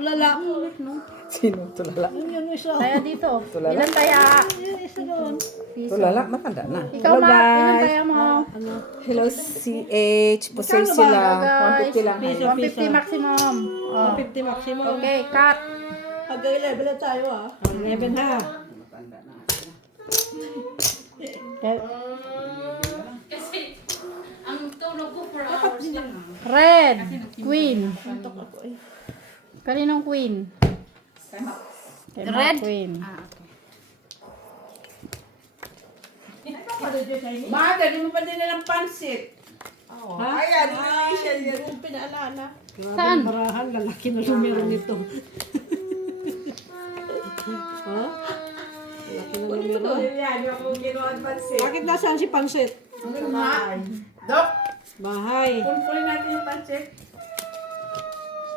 Tulala. Sino tulala? Yun yung isa. Taya dito. Tulala? Ilan taya? Yung isa doon. Tulala, matanda na. Ikaw, Hello, Ma. Ilan guys. taya mo? Hello, CH. Pusay Magkano ba? sila. Guys, 150 lang. 150 maximum. Oh. 50 maximum. Okay, cut. Pag-level na tayo ah. 11 ha. Red. Queen. Kaninong queen? Kay Mark Red? Queen. Ma, dali mo pa din ng pansit. Ha? Ayan, Indonesia yan. Yung pinaalala. Saan? Marahan, lalaki na lumero nito. Ha? Lalaki na lumero. Yan, yung ginawa ng pansit. Bakit nasaan si Pansit? Ano nga? Dok, Bahay. pulpulin natin yung pansit.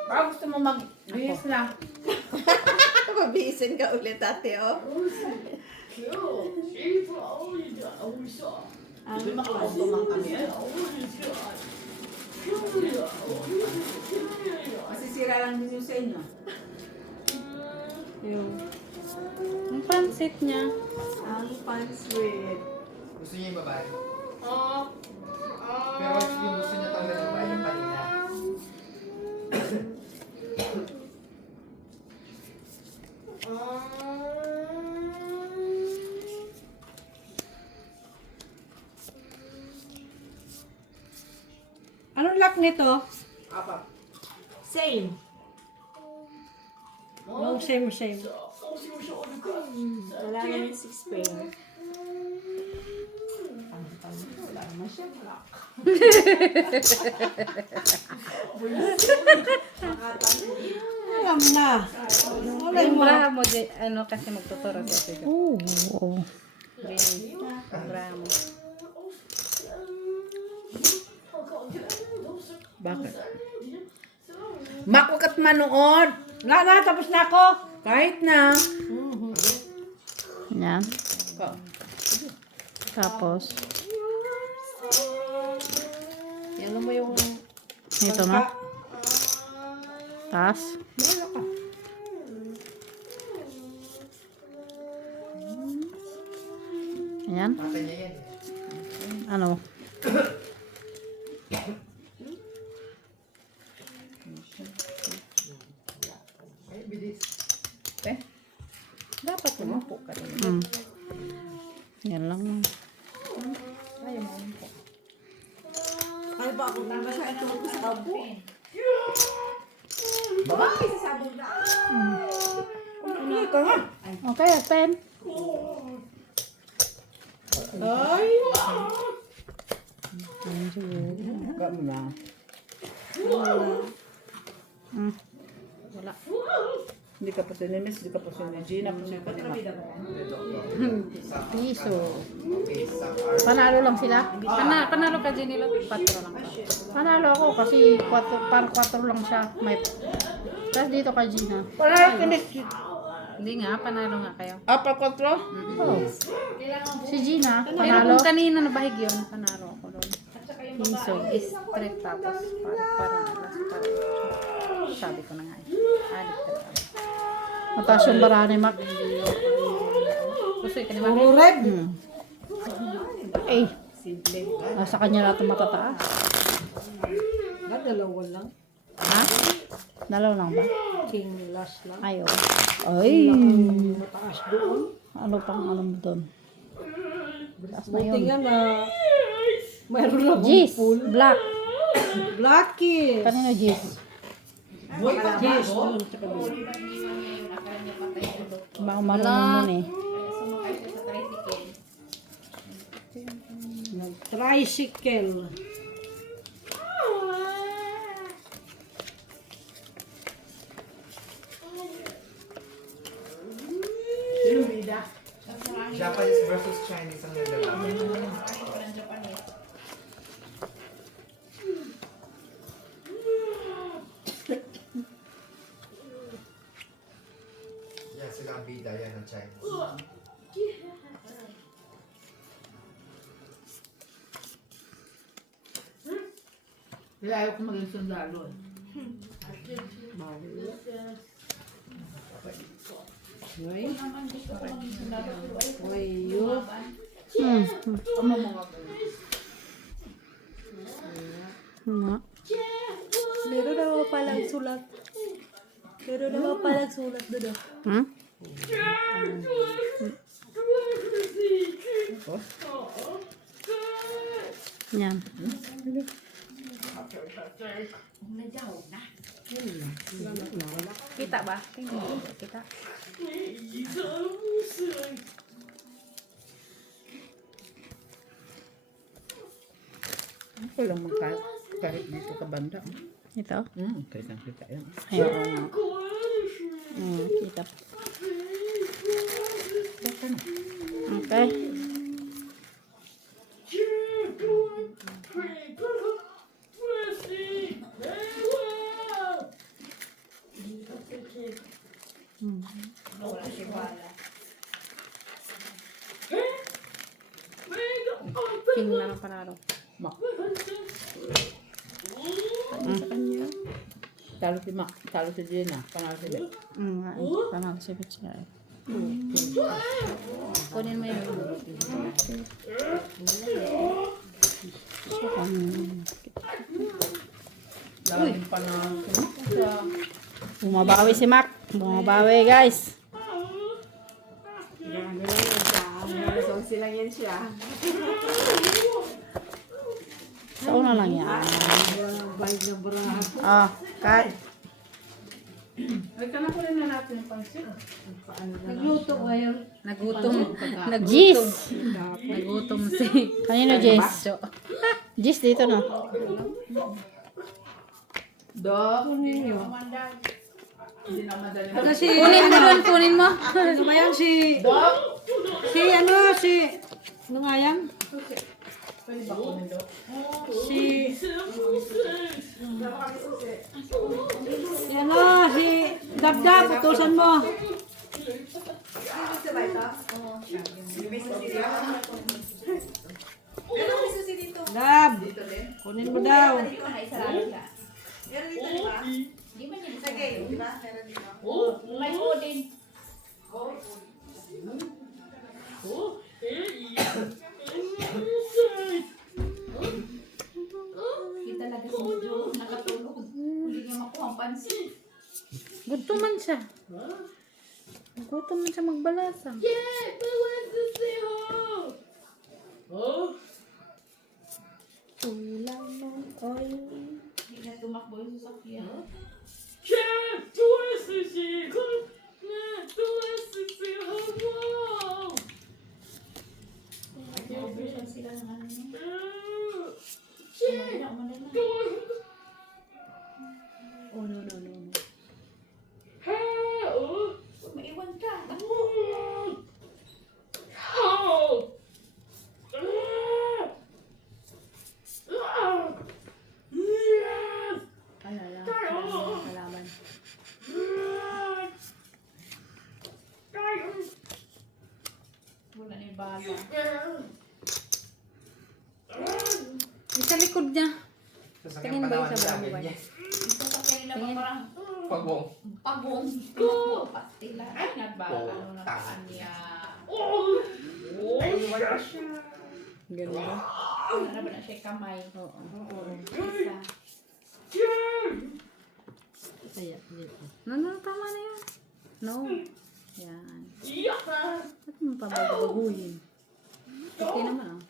Baka gusto mo mag-bihis na. Mabihisin ka ulit, ate, oh. Masisira lang din yung sa inyo. Yung Ang pansit niya. Ang panswit. Gusto niya yung babae? Pero yung gusto niya talaga ng babae yung kanina. Anong lock nito? Apa? Same. No, same. Wala na yung 6 pair. Alam na. Wala Yung mo. braha mo, ano kasi magtuturo sa sige. Oh. Yung braha mo. Bakit? Mak, huwag ka't manood. Wala na, tapos na ako. Kahit na. Yan. Tapos, Yan mo yung... ito na. Tas. Ayan. Ate niya yan. Ano? Ay, bilis. Dapat umupo ka rin. Yan lang. Ay, ba ako na siya ito sa kabo? Babae sa sabong na. Ano ka nga? Okay, pen. Ay. Ka mo na. Wala. Hindi ka pa sinimis, hindi ka pa sinigina, pa sinigina. Piso. Okay, sa R. Panalo lang sila. Panalo ka din nila. 4 lang. Panalo ako kasi 4 lang siya. May... Tapos dito ka Gina. Wala tinis. Hindi nga, panalo nga kayo. Apa, kwatro? Oh. Si Gina, panalo. Kung kanina nabahig yun, panalo ako doon. Piso. Straight tapos parang alas parang sabi ko na nga eh. Adik talaga. Mataas yung bara ni Mac. Pusoy ka ni Mac. Puro red. Eh, nasa kanya na ito matataas. Dalawa lang. Ha? Dalaw lang ba? King last lang. Ayaw. Ay! Mataas doon. Ano pang alam mo doon? Taas na yun. Tingnan na. Mayroon na Gis! Black. Blackie. Kanino Gis? Gis. Doon sa kabila. Baka marunong nun eh. Tricycle. Japanese versus Chinese ang nagdala. Yan sila ang bida, yan ang Chinese. Kaya ayaw ko maging sundalo. Uy. Uy, yun. Nga. Meron naman palang sulat. Meron naman palang sulat doon. Hmm? Yan. Kita ba? Tingnan. Kita. Ako lang kahit dito ka banda. Ito? Kita kita yan. Ayun. Kita. Okay. King na ng panalo. Talo si Mac, talo si Gina, panalo si Bek. Panalo si Bitch. Kunin mo yung Daming panalo si Mac. bumabawi si Mac. Bumabawi guys. Sila yan siya. Sa una lang yan. Bayad na baraha. Ah, cut. Ay, kanakunin na natin yung pansit. Nagluto ngayon. Nagutom. Nag-Gis. Nagutom si... Kanino Jis? Jis dito no? Kunin nyo. Hindi na madali. Ano si... Kunin mo doon, kunin mo. Ano ba yan si... Ano nga yan? Pwede ba kunin doon? Si Dabdab, utusan mo. Dab, kunin mo daw. May kunin. Kita lagi sa medyo nakatulog. Hindi niya makuha ang pansit. Gutom man siya. Gutom man siya magbalasa. Hindi na tumakbo yung sasakyan. Operation sila ng ano niya. Umanda na. Oh, no, no, no. Maiwan ka. Takbo. Alala. Kalaman. Wala na yung bala. Sa likod niya. Sasakyan pa naman sa akin niya. Ito sa kanila pa parang Pagong. pagong. Pastila. Ay, nagbala. Ano na paan niya. Ganda. Ano na ba na siya kamay? Oo. Isa. Kaya, dito. No, no, tama na yan. No. Yan. Ba't mo pa babaguhin? Okay naman ah.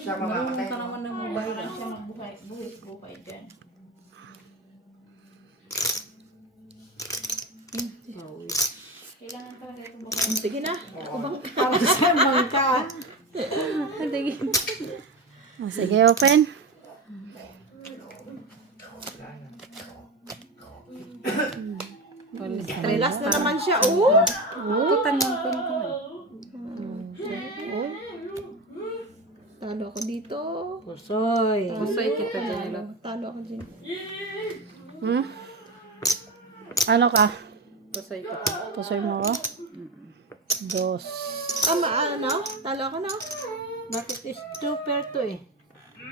Siya Marunong mamamatay. ka naman ng Bahay mobile lang ah. siya magbuhay dyan. Kailangan talaga itong babae. Sige na. Para sa bangka. Sige. Oh, sige, open. Relax na naman siya. Oh! Tutan mo ko na. Talo ako dito. Pusoy. Pusoy kita dyan. Talo ako dyan. Hmm? Ano ka? Pusoy ko. Pusoy mo ko? Dos. Ano? Talo ako na. Bakit is super to eh?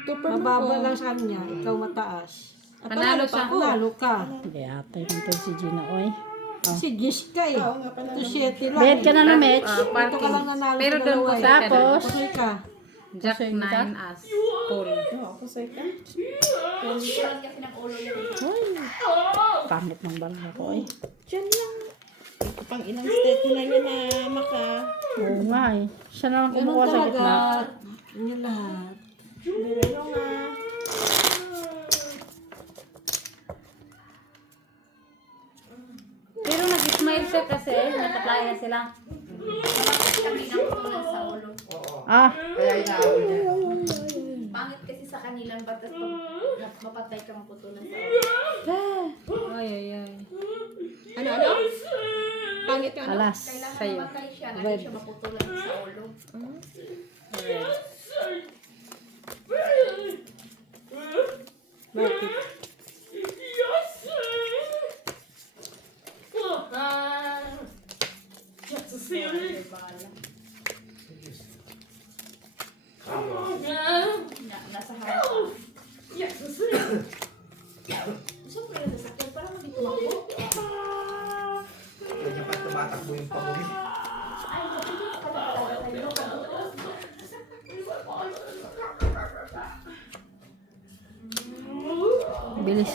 Super Mababa lang sa kanya, ikaw mataas. Panalo siya. Panalo ka. Hindi ata yung to si Gina, oy. Si Jessica eh. Ito 7 lang. Bayad ka na na, Mitch. Ito ka lang nanalo Pero sa doon dalawa po eh. sa Tapos, Pasay ka. Jack 9 as full. pangit ng barang ko eh. Diyan lang. Pang ilang step na yan na maka. Oo nga eh. Siya na lang Ganun kumukuha sa talaga. gitna. Yun yung lahat. Meron nga. Pero nag-smile siya kasi nakaplaya sila. Ah, Kaya inaawal niya. Pangit kasi sa kanilang batas pag mapatay ka maputulan sa ulo. Ay, ay, ay. Ano? Pangit ka, ano? alas. Kailangan Sa'yo. mamatay siya, hindi siya maputulan sa ulo. Bakit? Nasa harap. Gusto mo rin sa sakyan, parang hindi tumakbo. Kanya pa tumatakbo yung paborito. Bilis.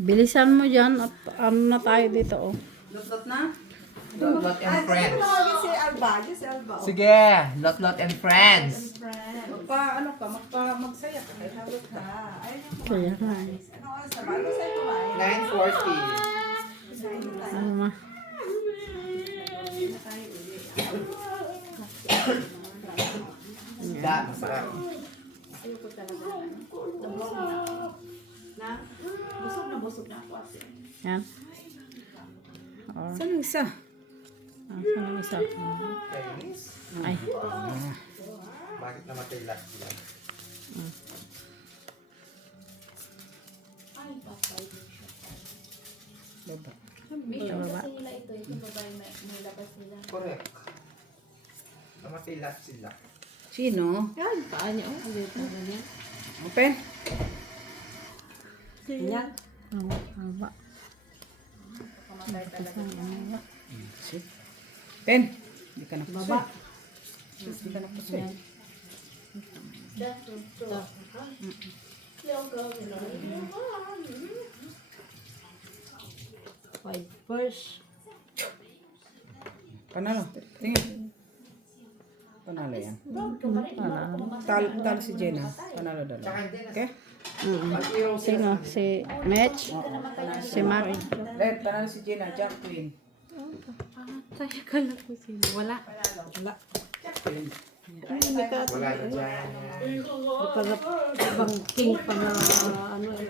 Bilisan mo dyan at ano na tayo dito oh. Lutot na? Lot and friends. Si Alba. Si Alba. Sige, lot and friends. Magsaya ka. Kaya nga eh. Ano oras na ba? Ano sa'yo kumain? 9:40. Ano ma. Isda, masarap. Busog na ako kasi. Yan. Oh. Saan yung isa? Ah, saan yung isa? Kainis. Ay. Bakit namatay lahat sila? Ay, patay din siya. Baba. Mission kasi nila ito, yung babae may labas nila. Correct. Namatay lahat sila. Sino? Yan, paa niya. Oh, dito. Ganyan. Open? Ganyan. Haba. Pamatay talaga. Pen? Hindi ka na Baba. Hindi ka na puso eh. Five first. Panalo. Tingin. Panalo yan. Talo si Jenna. Panalo dalawa. Tsaka hindi na. Okay? Pag-iyaw Sino? Si Mitch? Si Mark? Red, panalo si Jenna. Jack Queen. Tayo ka lang po sino. Wala. Wala. Wala na dyan. Pag ibang king pa na ano eh.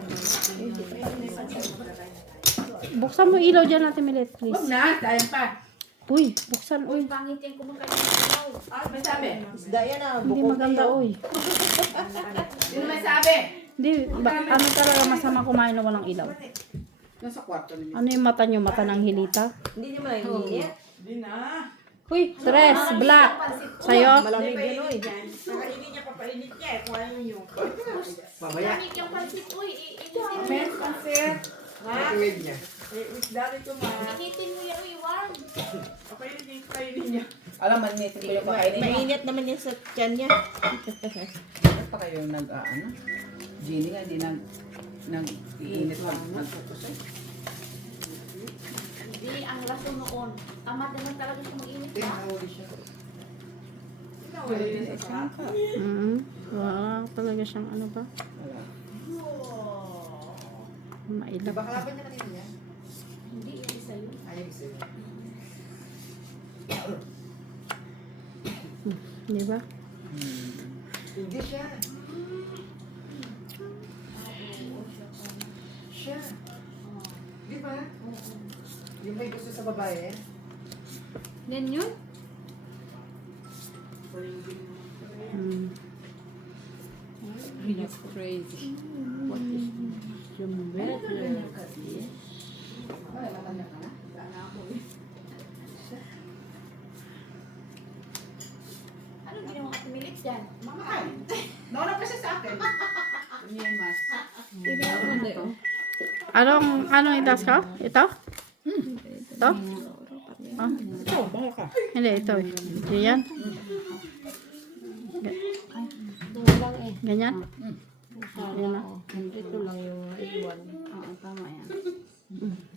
Buksan mo ilaw dyan natin, Milet, please. Huwag na, tayo pa. Uy, buksan, uy. Pangit yung kumakain ng ilaw. May sabi? Isda yan ah. Hindi maganda, uy. Sino may sabi? Hindi, ano talaga masama kumain na walang ilaw? Nasa kwarto nila. Ano yung mata nyo? Mata ng hilita? Hindi niya mainit. Hindi na. Uy, tres, black. Sa'yo? Malamig yun oy. Nakainit niya, papainit niya eh. Kung ano yung Mamaya. Pangit yung pansit, uy. Men, pansit. Microwave niya. isda rito ma. Initin mo yan, uy, warm. Papainit niya yung kainin niya. Alam, manitin ko yung kakainin mo. Mainit naman yan sa tiyan niya. Bakit pa kayo ano? Jenny nga, hindi nag-iinit pa. Nagpupusoy. Hindi, ang rason noon. Tamad naman talaga siya mag-init. Tinahuli siya. Wala talaga siyang ano ba? Wala. Mailap. Baka laban niya kanina niya. Hindi, yung isa yun. Ayaw isa yun. Di ba? Hindi siya. Siya. Di ba? Yung may gusto sa babae. Yan yun? That's crazy. What is yung better? Anong ginawa ka tumilit dyan? Mamahal. Nauna pa siya sa akin. Hindi mas. Hindi. Anong itas ko? Ito? Ito? Ah, Ito, bahala ka. hindi, ito eh. Yan. Ganyan? Yan na. Ito lang yung iwan. Oo, tama yan.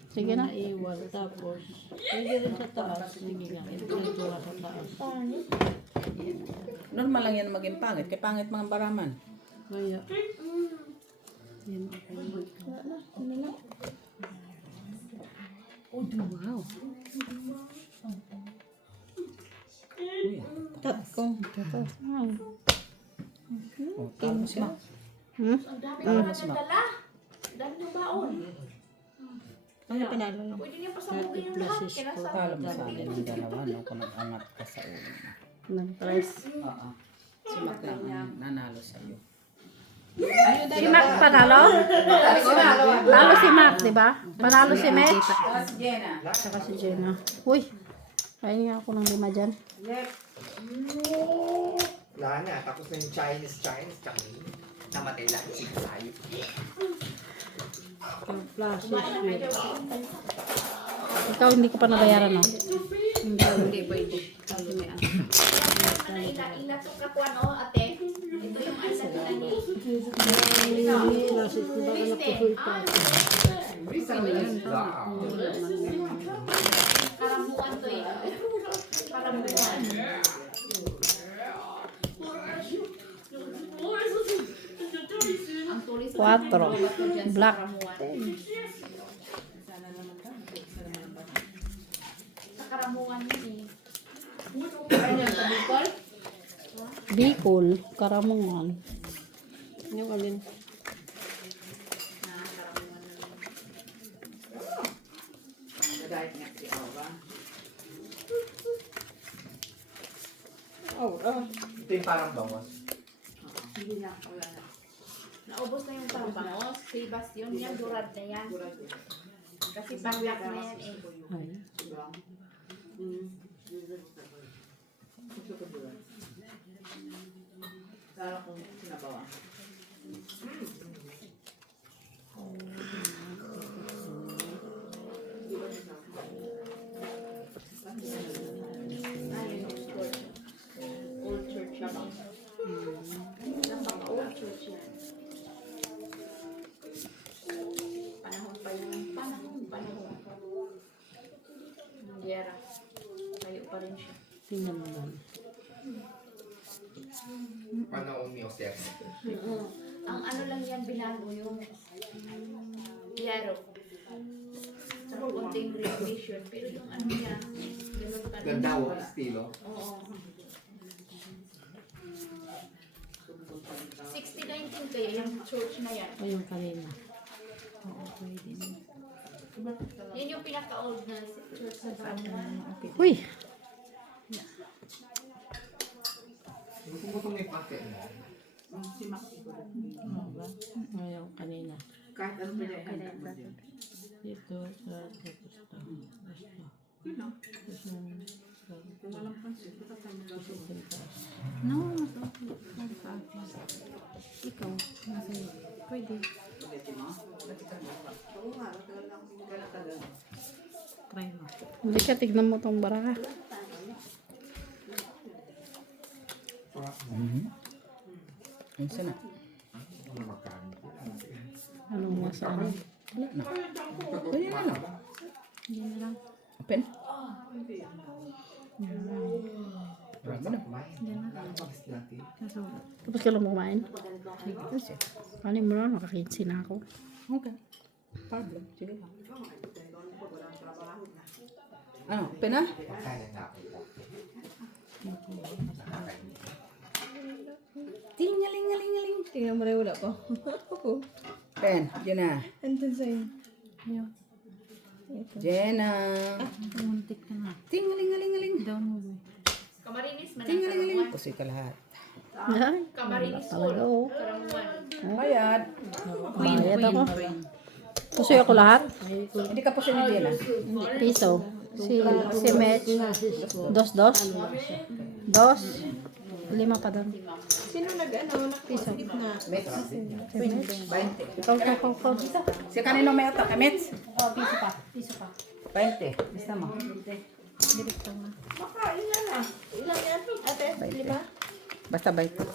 Sige na. Iwan. Tapos, pwede rin sa taas. Sige nga. Ito lang sa taas. Normal lang yan maging pangit. Kaya pangit mga baraman. Kaya, yan okay. Wow. Uy, Tap ko. Ay. oh, talo siya. Hmm? Ang dami ko na dala. Ang dami ng baon. Ano pinalo lang? Pwede niya pasabugin yung lahat. Kinasa. Talo mo sa akin ng dalawa nung kung nag-angat ka sa ulo. Nag-press. Oo. Si Mac lang ang nanalo sa'yo. Si Mac panalo? Talo si Mac, di ba? Panalo si Mitch. Si Jenna. Saka si Jenna. Uy, kain nga ako ng 5 dyan. Wala na, tapos na yung Chinese. Namatay lang si tayo. Yung plastic. Kumain na kayo. Ikaw hindi ko pa nabayaran, no? Hindi pwede. Kasi may ano. Ila to kapuan o ate. Ito yung asa na ni. Lasit ko baka nakusulta. Bisa na yun. Karamuan to eh. Karamuan. Ang tulis sa 4. Black. Sa karamuan ni. Ano yung tabukol? Bicol, Karamungan. Yung alin? Ito yung parang bangos. Naubos na yung pambangos. Si Bastion yan, durad na yan. Kasi panglak na yan eh. Ayun yung church. Old church yan. Napaka-old church yan. Panahon pa yun. Panahon. Yera. Tayo pa rin siya. Tingnan mo lang. Panahon ni Jose. Ang ano lang yan, binago yung yero. Sa konting renovation. Pero yung ano niya, ganun pa rin. Ganda o, estilo. Oo. 1619 kaya yung church na yan. O yung kanina. Oo, pwede na. Yan yung pinaka-old na church sa Bangladesh. Uy, Gusto mo may pake mo. O yung kanina. Kahit ano pa Dito sa tapos ito. no, ikaw, nasa'yo. Pwede. Try mo. Hindi ka, tignan mo tong baraka. Ang sana. Anong masama? Wala na. Pwede na lang. Yan na lang. Open. Marami na. Tapos ka lang kumain. Paano mo na? Nakakinsi na ako. Okay. Problem. Sige lang. Ano? Open na? Tingaling-ngaling-ngaling. Tingnan mo rin wala pa. Pen, Jenna. Andun sa'yo. Jenna. Pumuntik ka na. Tingaling-ngaling-ngaling. Down mo. Kamarinis man ang Tingaling-ngaling. karamuan. Kasi ka lahat. Ay, Kamarinis talaga hall. oh. Karamuan. Bayad. Bayad ako. Pusoy ako lahat. Hindi ka po siya ni Jenna. Piso. Si Mitch. 2. 2. 5 pa doon. Sino nag-piso? Gitna. Si kanino may ata? Kamits? Oh, piso pa. Piso pa. 20. Basta mo. Makain na lang. Ilan yan? Ate, 5? Basta 20.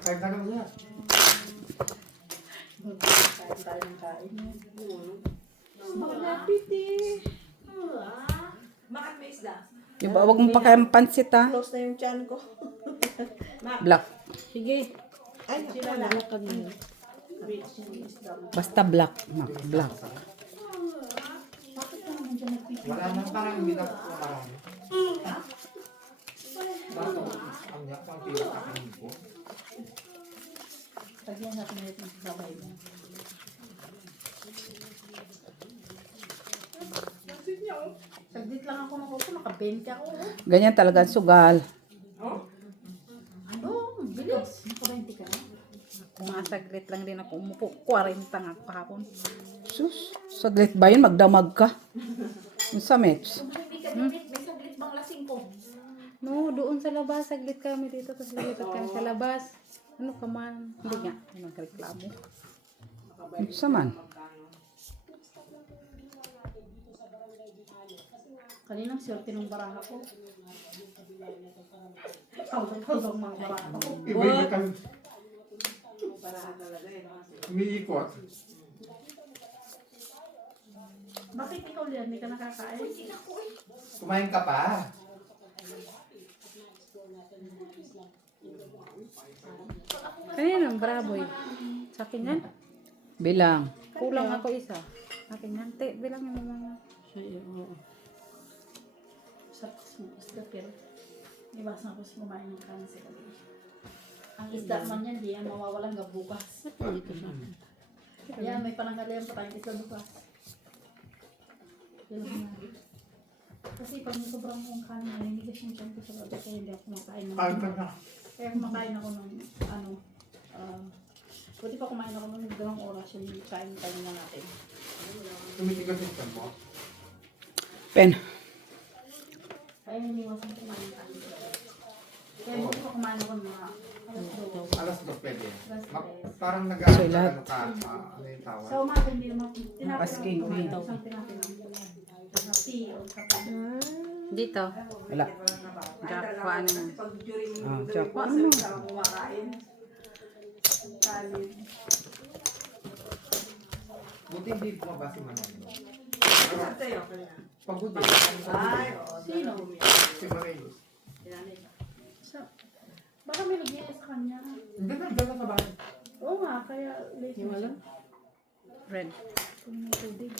Kahit na lang yan. Malapit eh. Bakit may isda? Yung ba, huwag mong pakain pansit ha. Close na yung chan ko. Black. Sige. Ay, Sila wala. na kanina. Basta black. Mac, black. Wala na parang hindi na marami. Bakit ang niya kung pinakakain ko? Pagyan natin ito ng sabay mo. Saglit lang ako nakupo, naka-20 ako. Ganyan talaga ang sugal. Ano? Bilis. Naka-20 ka na. Mga saglit lang din ako umupo. 40 nga ako kahapon. Sus, saglit ba yun? Magdamag ka. Yung sa mets. Hindi ka bibit, may saglit bang lasing ko? No, doon sa labas. Saglit kami dito. Tapos lilipat kami sa labas. Ano ka man? Hindi nga. Nagreklamo. Yung sa man. Kaninang swerte ng baraha ko. Hawak mga baraha ko. Iba-iba kami. Umiikot. Bakit ikaw liyan? Hindi ka nakakain? Kumain ka pa. Kanina ng Braboy. Sa akin yan. Bilang. Kulang ako isa. Akin yan. Bilangin mo mga. Siya, oo. Sarap mo isda pero iwasan ko sa kumain ng kanin sa gabi. Ang isda man yan, di yan mawawalan hanggang bukas. Dito siya. Kaya may panangalian pa tayong isda bukas. Yan lang na. Kasi pag sobrang mong kanin, naninigas yung tiyan ko sa gabi kaya hindi ako kumakain ng Kain ka na. Kaya kumakain ako ng buti pa kumain ako ng dalawang oras yung kain tayo na natin. Tumitigas yung tiyan mo. Pen. Kaya naniwasan ko kumain ng kanin. Kaya buti pa kumain ako ng mga Alas 2 pwede. Parang So, lahat. ano ka, ano yung tawag? sa umaga hindi naman Asking kumain me. ako isang tinatinang sa tea o sa Dito. Wala. Jakwa ano yan. Ah, chok. Buti hindi bumaba si Manay. Pagod eh. sino? Si Manay. Baka may nagyaya sa kanya. Hindi na, dyan na sa bahay. Oo nga, kaya late na siya. Red. Kung may tubig.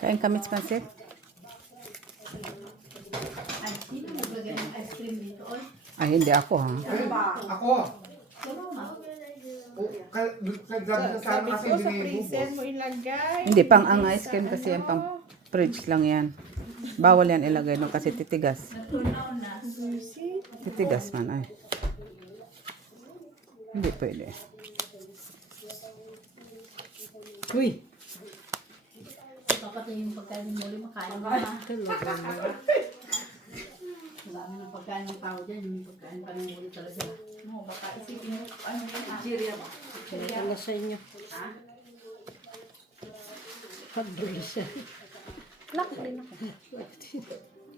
Kain kamits pansit. Ay, sino naglagay ng ice cream dito? Oy, Ay, hindi ako ha. Ay, ako. Nagsabi ka sana kasi hindi Mo ilagay. Hindi, pang ang ice cream kasi yan, pang fridge lang yan. Bawal yan ilagay no kasi titigas. Titigas man ay. Hindi pwede. Uy! dapat yung pagkain mo ulit makain mo na. Marami ng pagkain ng tao dyan, yung pagkain pa rin ulit talaga. No, baka isipin mo, ano yung Nigeria ba? Wala sa inyo. Ha? Pag-brisa. Lock din ako.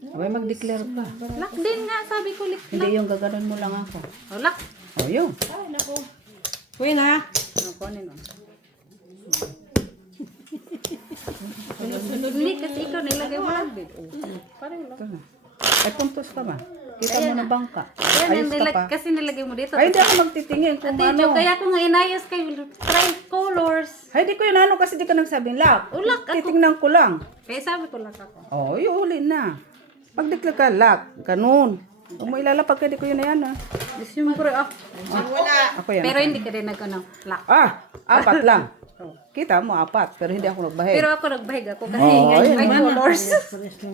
Abay, mag-declare ka. Lock din nga, sabi ko. Hindi yung gaganon mo lang ako. Oh, lock. O, yun. Ay, naku. Uy na. Ano ko, ano? Hindi, kasi ikaw nilagay mo lang din. Parang lang. Ito na. Ay, puntos ka ba? Kita mo na bangka. Kaya Ayos ka pa. kasi nilagay mo dito. Ay, hindi ako magtitingin kung Ate, ano. kaya ko nga inayos kay tricolors. Ay, di ko yun ano kasi di ka nagsabing lock. Lock ako. Titingnan ko lang. Kaya sabi ko lock ako. Oh, uli na. Pag-declare ka, lock. Ganun. Huwag mo ilalapag ka, di ko yun na yan ha. Siyempre, Ako yan. Pero hindi ka rin nag-ano, lock. Ah, 4 lang. Kita mo, 4. Pero hindi ako nagbahid. Pero ako nagbahig ako kasi Oh, nga ayun yung naman. tricolors.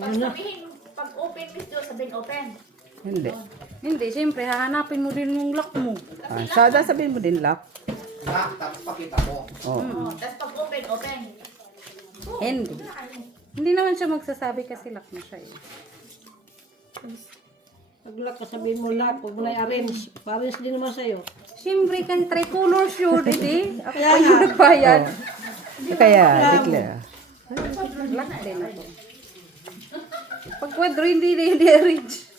Pag sabihin, pag open, Miss Jo, sabihin open. Hindi. Hindi, siyempre, hahanapin mo din yung lock mo. Sabihin mo din lock. Lock, tapos pakita mo. Oo. Tapos pag open. Hindi. Hindi naman siya magsasabi kasi lock na siya eh. Pag lock ka, sabihin mo lock. Huwag mo na i-arrange. Pa-arrange din naman sa'yo. Siyempre, kan tricolor shoe, hindi? Ako pa yung nagbayad. Kaya, declare. Lock din ako. Pag kwadro, hindi arrange.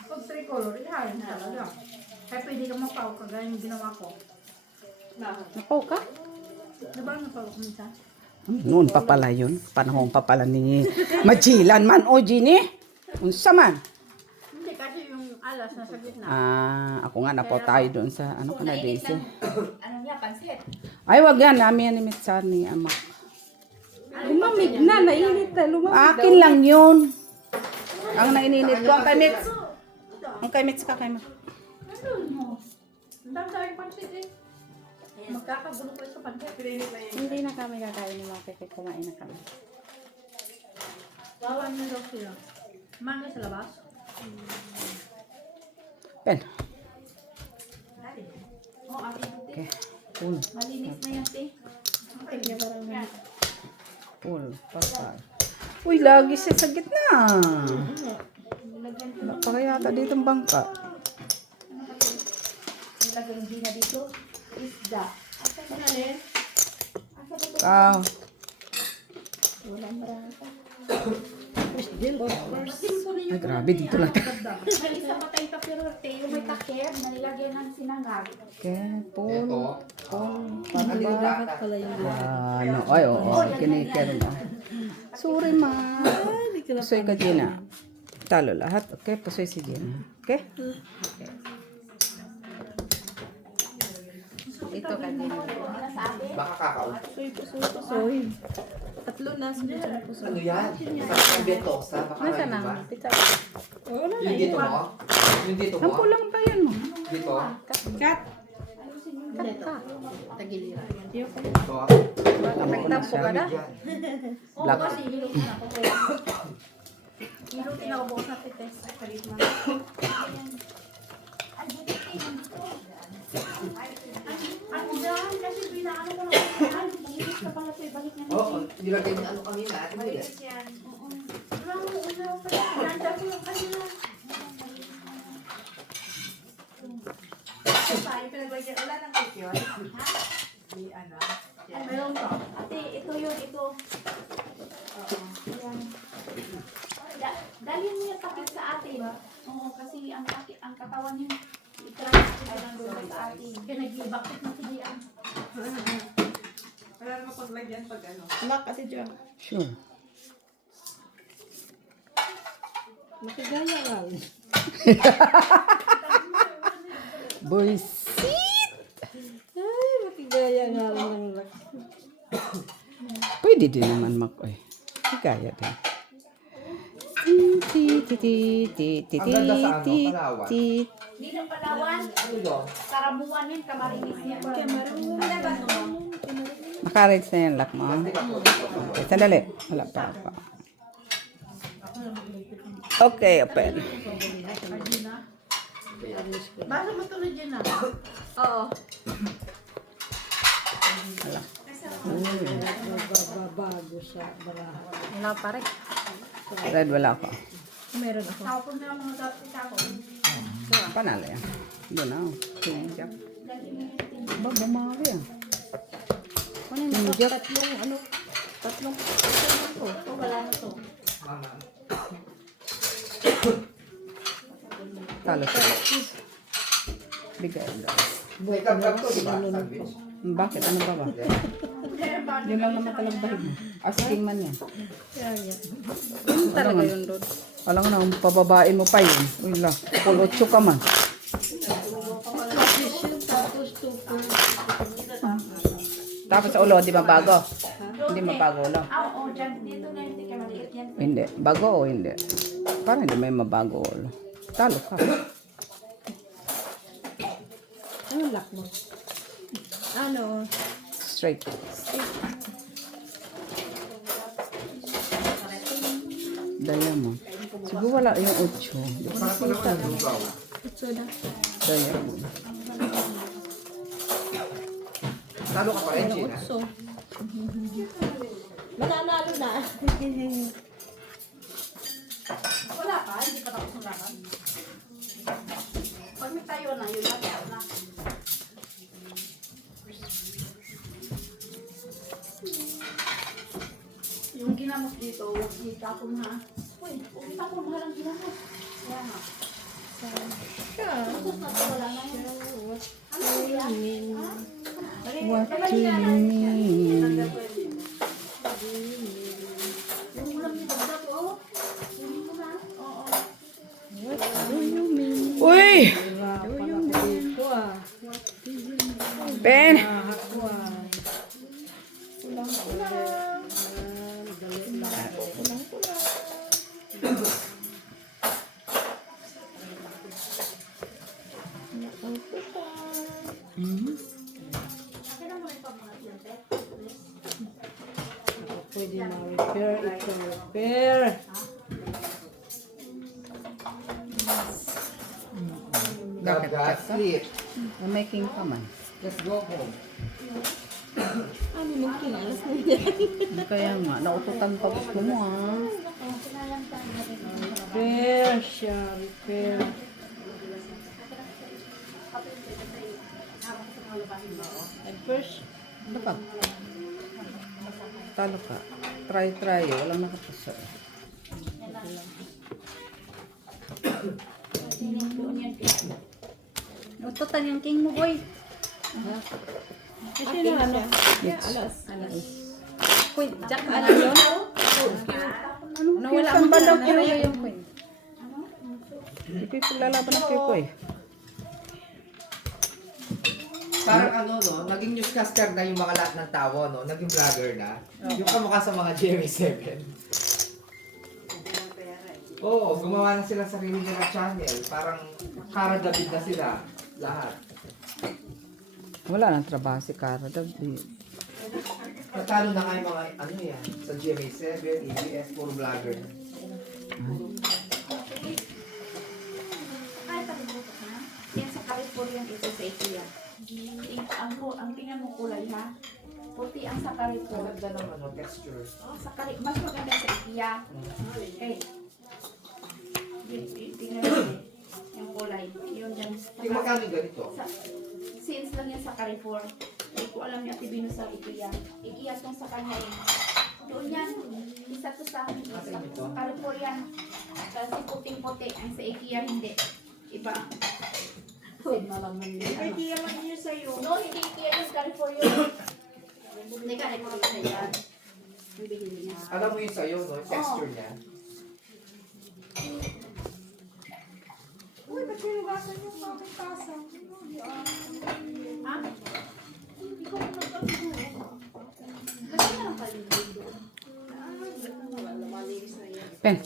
Pag tricolor, ihayin talaga. Kaya pwede ka mapaw, kagaya yung ginawa ko. Napaw ka? Diba napaw ko minsan? Noon pa pala yun. Panahon pa pala ni Majilan man o Ginny. Unsa man. Hindi, kasi yung alas nasa gitna. Ako nga napo tayo doon sa ano ko na Daisy. Ano niya, pansit. Ay, wag yan. Namin yan ni Mitsan ni Ama. Lumamig na, nainit na, lumamig Akin lang yun. Ang naininit ko, ang kay Mits. Ang kay Mits ka kay Ma. Ang dami pansit eh. Magkakagulo ko sa pansit. Hindi na kami kakain ni Maki, kaya kumain na kami. Wawan nyo daw sila. Mangga sa labas. Pen. Oh, ate, Okay. Pull. malinis na yan, te. Pull. Papa. Uy, lagi siya sa gitna. Wala pa kaya ata dito ang bangka. Nilagay yung dina dito. Isda. Asa ka na, Len? Kaw. Ay, grabe. Dito lang. May isa pa tayo pero te, yung may takip na nilagyan ng sinangag. Okay. Pull. Ito. Dapat pala yung Ano? Ay, oo. Kinikero na. Sorry, ma. Pusoy ka, Gina. Talo lahat. Okay, pusoy si Gina. Okay? Ito kanina. Baka kakao. pusoy. Tatlo na, sunod na pusoy. Ano yan? Sa bentosa. Baka Nasa ano na? ba? Pizza. Yung dito mo? Yung dito mo? Ang pulang pa yan mo. Dito? Cut. Kat ka. Tagiliran. Dito? Nagtampo ka na? Yan. Oo, Black. kasi hilot na ako. Hilot na ako bukas na tites. Ano dyan? Kasi pinaano ko lang. Malinis ka pala ito. Balik niya. Oo, nilagay niya ano kanina. Ate Bilis. Malinis yan. Oo. Wala mo, una ko pala. Pinanda ko lang kanina. Meron ka. Ate, ito yun, ito. Ayan. Dalhin mo yung takip sa atin. Oo, kasi ang katawan niya, i-try ko lang doon sa atin. Kaya nag-ibakit na si Dian. Lock, ate Jo. Sure. Makigaya lang. Boysit! Ay, makigaya nga lang ng lock. Pwede din naman makoy. Higaya din. Ang ganda sa ano, Palawan. Hindi ng Palawan, Ano yun? Karabuan yan, Kamarinis yan. Nakarides na yan, lock mo. Okay, sandali. Wala pa. Okay, open. Basta mo tuloy dyan na. Oo. Babago sa baraha. Wala pa rin. Red, wala ko. Meron ako. Tapos na mga dati ako. Panalo yan. Doon na. Jack. Ba, bumawi yan. Jack. Tatlong Ito wala na to. Mama. Talo siya. Bigay lang. May kap-kap to, di ba? Sandwich. Bakit? Ano ba ba? Yun lang naman talagang bahig mo. Asking man yan. Yun talaga yun doon. Alam nga na, pababae mo pa yun. Uy la, kulotso ka man. Tapos sa ulo, di mabago? Hindi mabago ulo. Oo, dyan. Dito na hindi ka maliit yan. Hindi. Bago o hindi? Parang hindi may mabago ulo. Talo ka. Ano lock mo? Ano? Straight. Daya mo. Siguro wala yung 8. Di ko Para pala nakita. walang lugaw. Kaya, Talo ka pa rin, Gina. Mananalo na. Wala pa, hindi pa tapos ng lakad. Pag may tayo na, yun na. Yung ginamot dito, huwag itapon ha. Uy, huwag itapon, walang ginamot. Kaya nga. Tapos na ito, wala na yun. Ano yan? Ha? what do you mean? Yung ulam ni Bagdad, oh. Hindi mo na. Oo. Uy! Ben! Pwede ma-repair ito. Repair. Gaga, sleep. We're making pa man. Let's go home. Kaya nga, naututan pa gusto mo ah. Repair siya. Repair. At first, Ano ka? Talo ka. Try. Walang nakapasa. Ututan yung king mo, boy. kasi na ano. Queen, Jack na lang yun. Nawala mo ba daw na kayo? yung queen. Hindi ko ipaglalaban ng kiko eh. Parang ano, no? Naging newscaster na yung mga lahat ng tao, no? Naging vlogger na. Yung kamukha sa mga GMA7. Oo, gumawa na sila sarili nila channel. Parang Cara David na sila. Lahat. Wala nang trabaho si Cara David. Natalo na kayo mga ano yan. Sa GMA7, ABS, puro vlogger. Ay, palimutok na. Yan sa California ito sa IKEA. Ang tingnan mo kulay ha. Puti ang sa California. Maganda ng ano, texture. Oh, mas maganda sa IKEA. Okay. Tingnan mo yung kulay. Yun yan. Yung magkano ganito? Since lang yan sa Carrefour. Hindi ko alam niya tibino sa IKEA. IKEA tong sa kanya eh. Doon yan. Isa to sa Carrefour yan. Kasi puting-puti. Ang sa IKEA hindi. Iba. IKEA man yun sa'yo. No, hindi IKEA yung Carrefour yun. Hindi Carrefour yun yan. Yung binili niya. Alam mo yung sa'yo, no? Yung texture niya. Uy, ba't pinugasan yung mga tasa? Ha? Hindi ko na nagpapagod. Ba't ka lang paligid doon? Malinis na yan. Pen.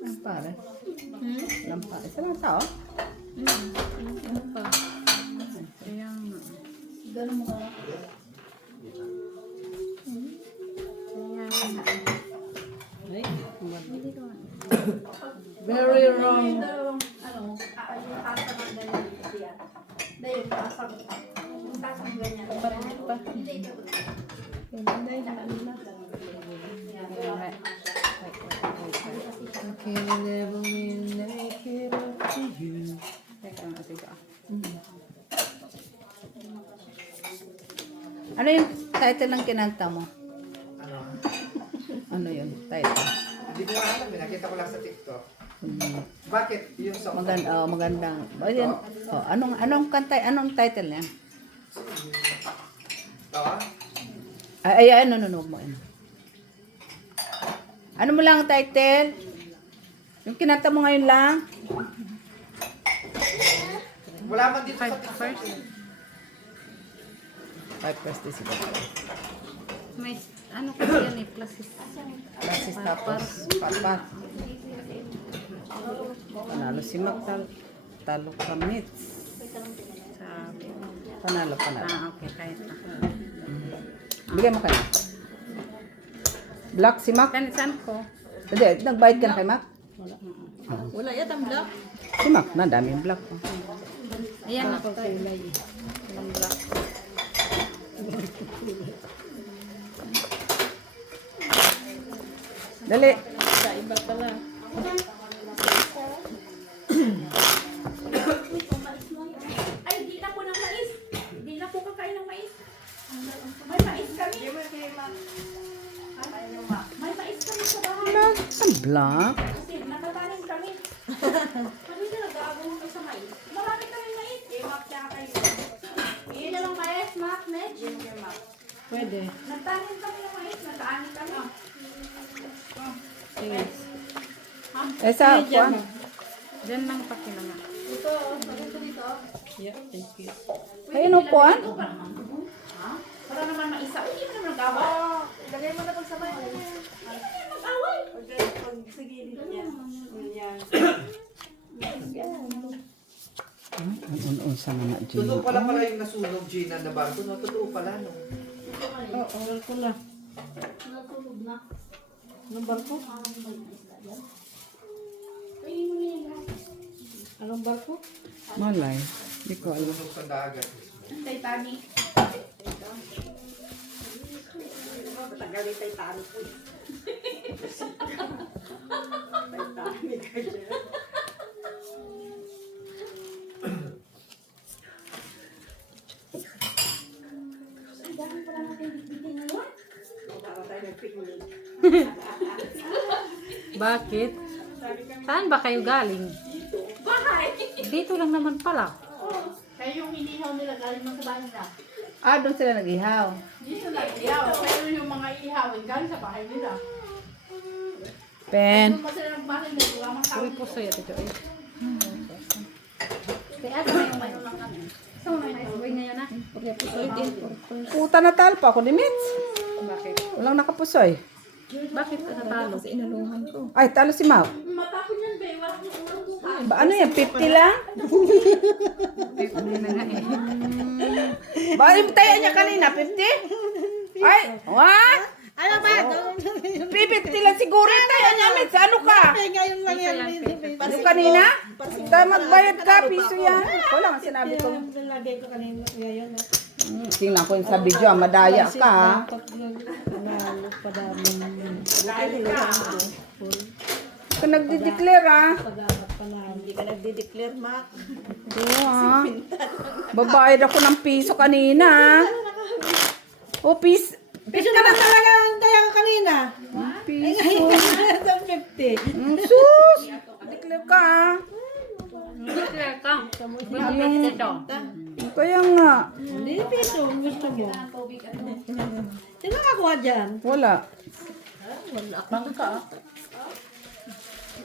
Lampare. Lampare. Sa mga tao? Ano pa? Ayan. Ganun mo ka. very wrong. Yung tasa ng ganyan. Dahil yung tasa ng ganyan. Hindi, ito. I can never make it up to you. Teka. Ano yung title ng kinanta mo? Ano? Ano yun? Title? Hindi ko alam, nakita ko lang sa TikTok. Bakit yung song? Magandang. Ayun. Oh, anong kanta, anong title niya? Oo? Ay, no, mo. Ano mo lang ang title? Yung kinanta mo ngayon lang? Wala man dito sa TikTok. 5 first decimal. May, ano kasi yan eh, classes. Classes tapos papat. Panalo si Mag talo kamit. Sa Panalo. Okay, kahit na. Bigay mo kayo. Black si Mac. Saan ko? Hindi, nagbayad ka na kay Mac? Wala yata ang black. Si Mac na, dami yung black. Ayan na. Walang black. Dali. Sa iba pala. Ay, di na po ng mais. Di na po kakain ng mais. May mais kami. May mais kami sa bahay. Black. Ang black. Kasi nakatanim kami. Kami na nag-aabong kami sa mais. Marami kami mais. Yun na lang mais, Mac, Ned. Pwede. Nagtanim kami ng mais. Nag-aani kami. Eh sa kuan. Diyan lang pakilanga. Ito, ganito dito. Yeah, thank you. Ayun upuan. Ha? Para naman maisa. Hindi mo naman nag-away. Ilagay mo na pag sabay. Hindi mo naman mag-away. Pag sige niya. Yan. Unsa man na Totoo Gina. pala yung nasunog, Gina, na barko. No? Totoo pala, no? Oo, oral ko na. Natulog na. Anong barko? Kainin mo na yan. Anong barko? Malay. Di ko alam. Sunog sa dagat. Titanic. Bakit? Saan ba kayo galing? Bahay. Dito lang naman pala. Kaya yung inihaw nila galing mo sa bahay nila. Ah, doon sila nag-ihaw. Dito lang ihaw. Pero yung mga ihawin galing sa bahay nila. Pen. Doon pa sila nagbahay nila. Wala mang tao. Uy, puso yata ito. Kaya ito na yung mayroon lang kami. So, may nice boy ngayon na. Puta na talpa ako ni Mitz. Bakit? Walang nakapusoy. Bakit ka natalo? Ay, talo si Mac. Mata ko niyan, be. Wala akong ulang bukas. Ba, ano yan? 50 lang? Hindi na nga eh. Ba, imtayan niya kanina, 50? Ay, what? Ano ba? 50 lang siguro. Imtayan niya, Mitz. Ano ka? Ngayon lang yan. Yung kanina? Tayo magbayad ka, piso yan. Wala nga sinabi ko. Nilagay ko kanina ngayon. Tingnan ko yung sa video, madaya ka ha. Ano pa dami. Kung nagdi-declare ha. Pag-apat pa na. Hindi ka nagdi-declare, Mac. Oo ha. Babayad ako ng piso kanina ha. O, piso. Piso naman talaga ang kaya ko kanina. Piso. Sa 50. Sus! Declare ka ha. Declare ka. Yung, Ito. kaya nga. Hindi, piso. Gusto mo. Sino nakakuha dyan? Wala. Bangka.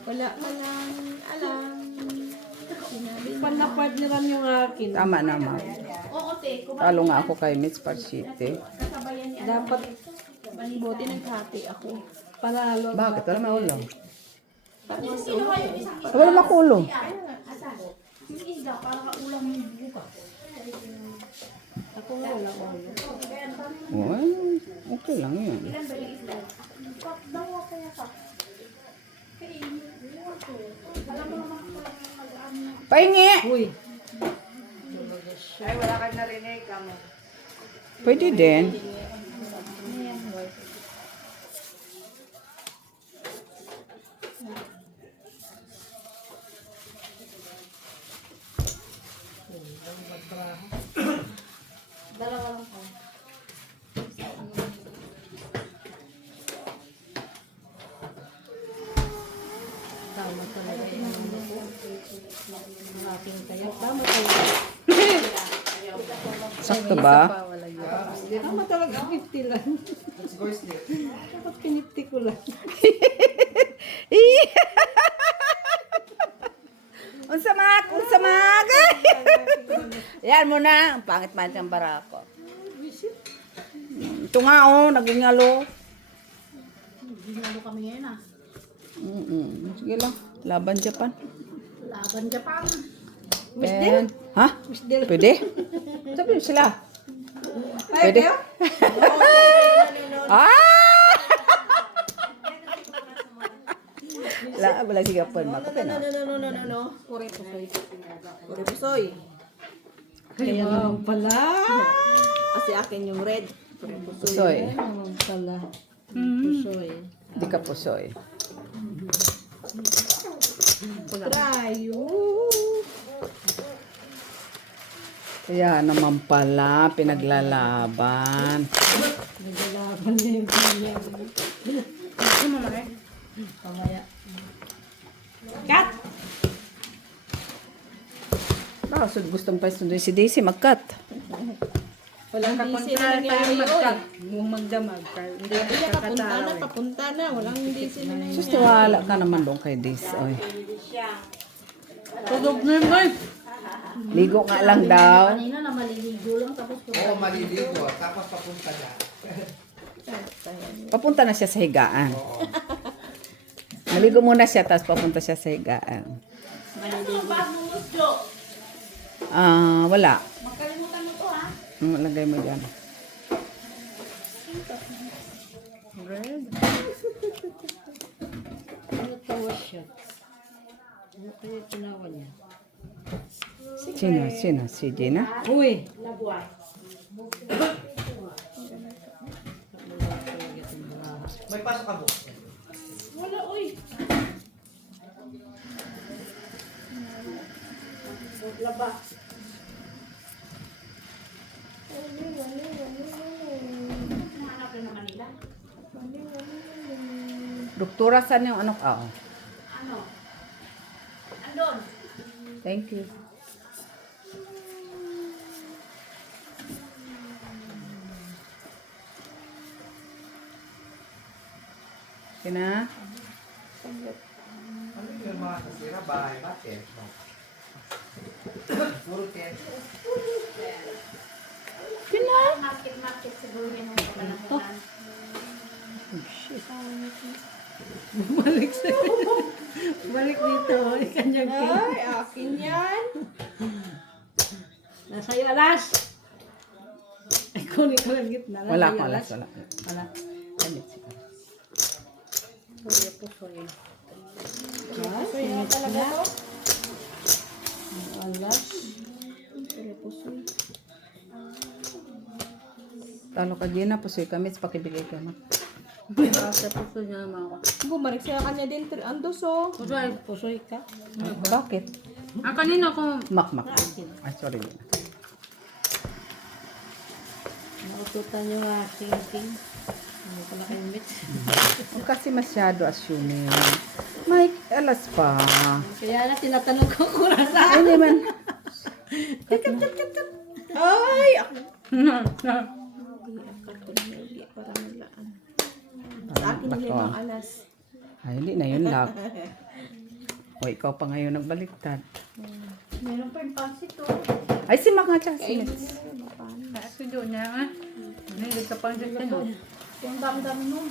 Wala ka lang alam. Panapad na lang yung akin. Tama naman. Oo, te. Talo nga ako kay Miss Parchite. Kasabayan ni Dapat buti naghati ako. Panalo. Bakit? Wala may ulo. Sino kayo isang Wala makulo. Asan? Yung isda, para kaulam yung bukas. Ako wala ko. Oh, okay lang yun. Ilan ba yung isda? Dawa kaya ka. Alam mo naman ko lang mag-ano na. Pahingi! Uy. Pwede din. Dalawa lang po. Tama talaga yung aking kaya. Tama talaga. Sakto ba? Wala yun. Tama talaga. 50 lang. Let's go, Steve. Dapat pinipti ko lang. Unsa mag! Unsa mag! Yan mo na. Ang pangit man siyang barako. Ito nga oh, nagingalo. Ginalo kami ngayon ah. Sige lang. Laban Japan. Laban Japan. Pen. Ha? Pwede? Sabi mo sila. Pwede? Ah! Wala sigapon. Mapapin na. No. Pure pusoy. Kaya naman pala. Kasi akin yung red. Pure pusoy. Pusoy. Naman pala. Pusoy. Di ka pusoy. Try. Kaya naman pala, pinaglalaban. Naglalaban na yung kanya. Ano mo lang Pamaya. Cut! Bakit gustong pa sunduin si Daisy mag-cut? Walang DC na nangyari yun. magdamag. Hindi Papunta na. Walang DC na nangyari. Sus, wala ka naman doon kay Daisy. Oy. Tulog na yun. Ligo nga lang daw. Kanina na maliligo lang tapos Oo, maliligo. Tapos papunta na. Papunta na siya sa higaan. Maligo muna siya, tapos papunta siya sa higaan. Wala. Makalimutan mo to ha. Lagay mo dyan. Sino? Si Gina? Uy! May pasok ka, book. Hanap na naman nila. Doktora, saan yung ano? Ano? Andon. Thank you. Kina? Ano yung mga nasira? Bahay ba? Teso. Puro teso. Market siguro yan ang pagkalamunan. Balik dito. Ikanyang ay, akin yan. Nasa iyo, alas. Ay, kunin ko lang gitna. Wala ko, alas. Wala. Ganit siya. Pure pusoy. Pusoy na talaga to. Alas. Pure pusoy. Talo ka, Gina. Pusoy kami. Pakibigay ka na. Sa puso niya naman ako. Bumalik sa kanya din. Andos oh. Pusoy ka. Bakit? Kanina ko, Mak. Ay, sorry. Gina. Naututan yung aking king. Ano ko na kayo mit? Huwag kasi masyado assuming. Mike, alas pa. Kaya na tinatanong ko kung nasa. Ay, hindi man. Ay! Ako. Hindi, parang nilaan. Sa akin yung limang alas. Ay, hindi na yun, lock. O, ikaw pa ngayon nagbaliktad. meron pa yung pansit to. Ay, si Mac nga tsaka si Mitz. studio niya nga. Hindi ka pang dyan no? Yung dami-dami nun.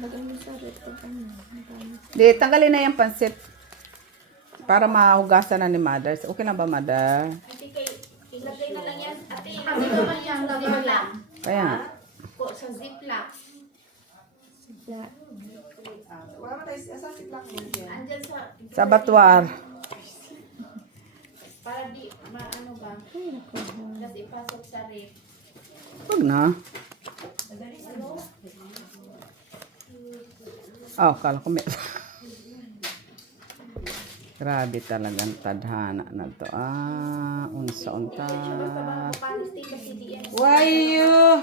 Lagay mo sa red pag ano. Di, tanggalin na yung pansit. Para mahugasan na ni Mother. Okay lang ba, Mother? Sige, ilagay na lang yan. Ate, Hindi naman yan, lagay mo lang. Kaya. po sa ziplock. Andyan sa... Sa batwar. Para di, maano ba? Kasi ipasok sa ref. Huwag na. Oh, kala ko may... Grabe talagang tadhana na to. Unsa-unta. Panis din kasi di yan. Why you?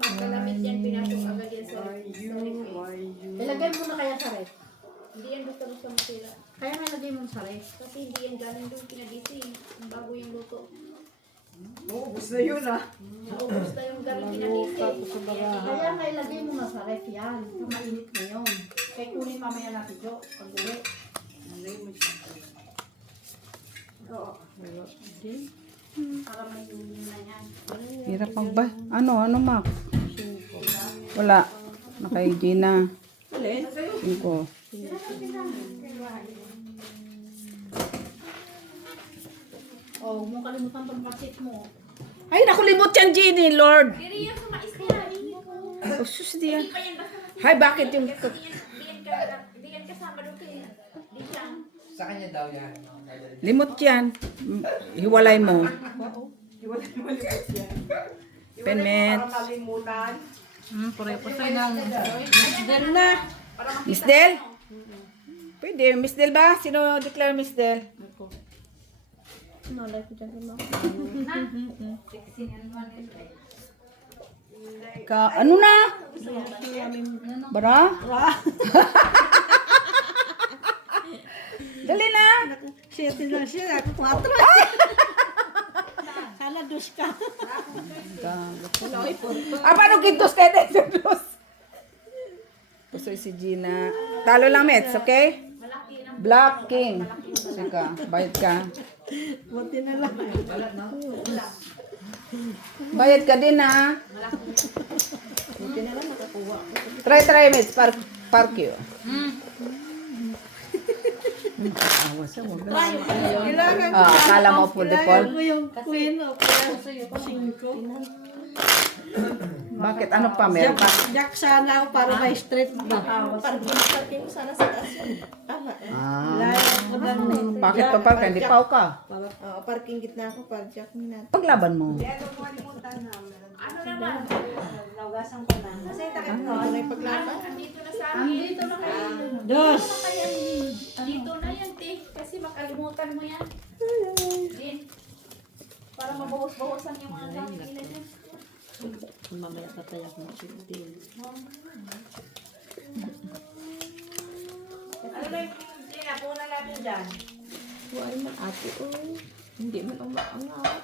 Pagkalamit yan, pinasok agad yan sa ref. Ilagay mo na kaya sa ref. Hindi yan basta-basta masira. Kaya nga ilagay mo sa ref. Kasi hindi yan galing doon pinadisi. Bago yung luto. Ubus na yun, Naubos na yung galing pinadisi. Kaya nga ilagay mo na sa ref yan. Mainit ngayon. Kaya kunin mamaya natin Jo. Pag uwi. Oo. Para may yun na yan. Hirap magba. Ano, Mac? Wala. Naka-Gina. Alin? 5. Oh, huwag mong kalimutan tong pasit mo. Ay, nakulimot yan, Jenny, Lord. Diri yan sa mais niya. Oh, sus diyan. Hindi pa yan basta mas. Hay, bakit yung... Di yan kasama doon kay. Di yan. Sa kanya daw yan. Limot yan. Hiwalay mo. Penmet. Pure-pure ng... Miss Del? Pwede. Miss Del ba? Sino declare Miss Del? Ano na? Bara? Dali na. Siete lang siya. Ako 4. Sana 2 ka. Paano gintos kayo tayo dos? Pusoy si Gina. Talo lang, Mets, okay? Black King. Sika, bayad ka. Buti na lang. Bayad ka din, ha? Try, Mets. Park you. Kailangan Akala mo po, kailangan Depol? ko yung queen o kaya 5. Bakit? Ano pa, meron pa? Jack sana ako para may straight ba? Parking mo sana sa taas yun. Lalo ko lang Bakit pa park? Hindi pa ka. Parking gitna ako para jack mo natin. Paglaban mo. Ano naman? Naugasan ko na. Kasi takip ko. May paglaban. Andito na sa amin. Andito na kayo. 2. Dito na yan, te. Kasi makalimutan mo yan. Din. Para mabawas-bawasan yung mga gamit nila dyan. Mamaya patay ako ng 15. Ano na yung Gina? Puna natin dyan. Huwag man ate, hindi man umaangat.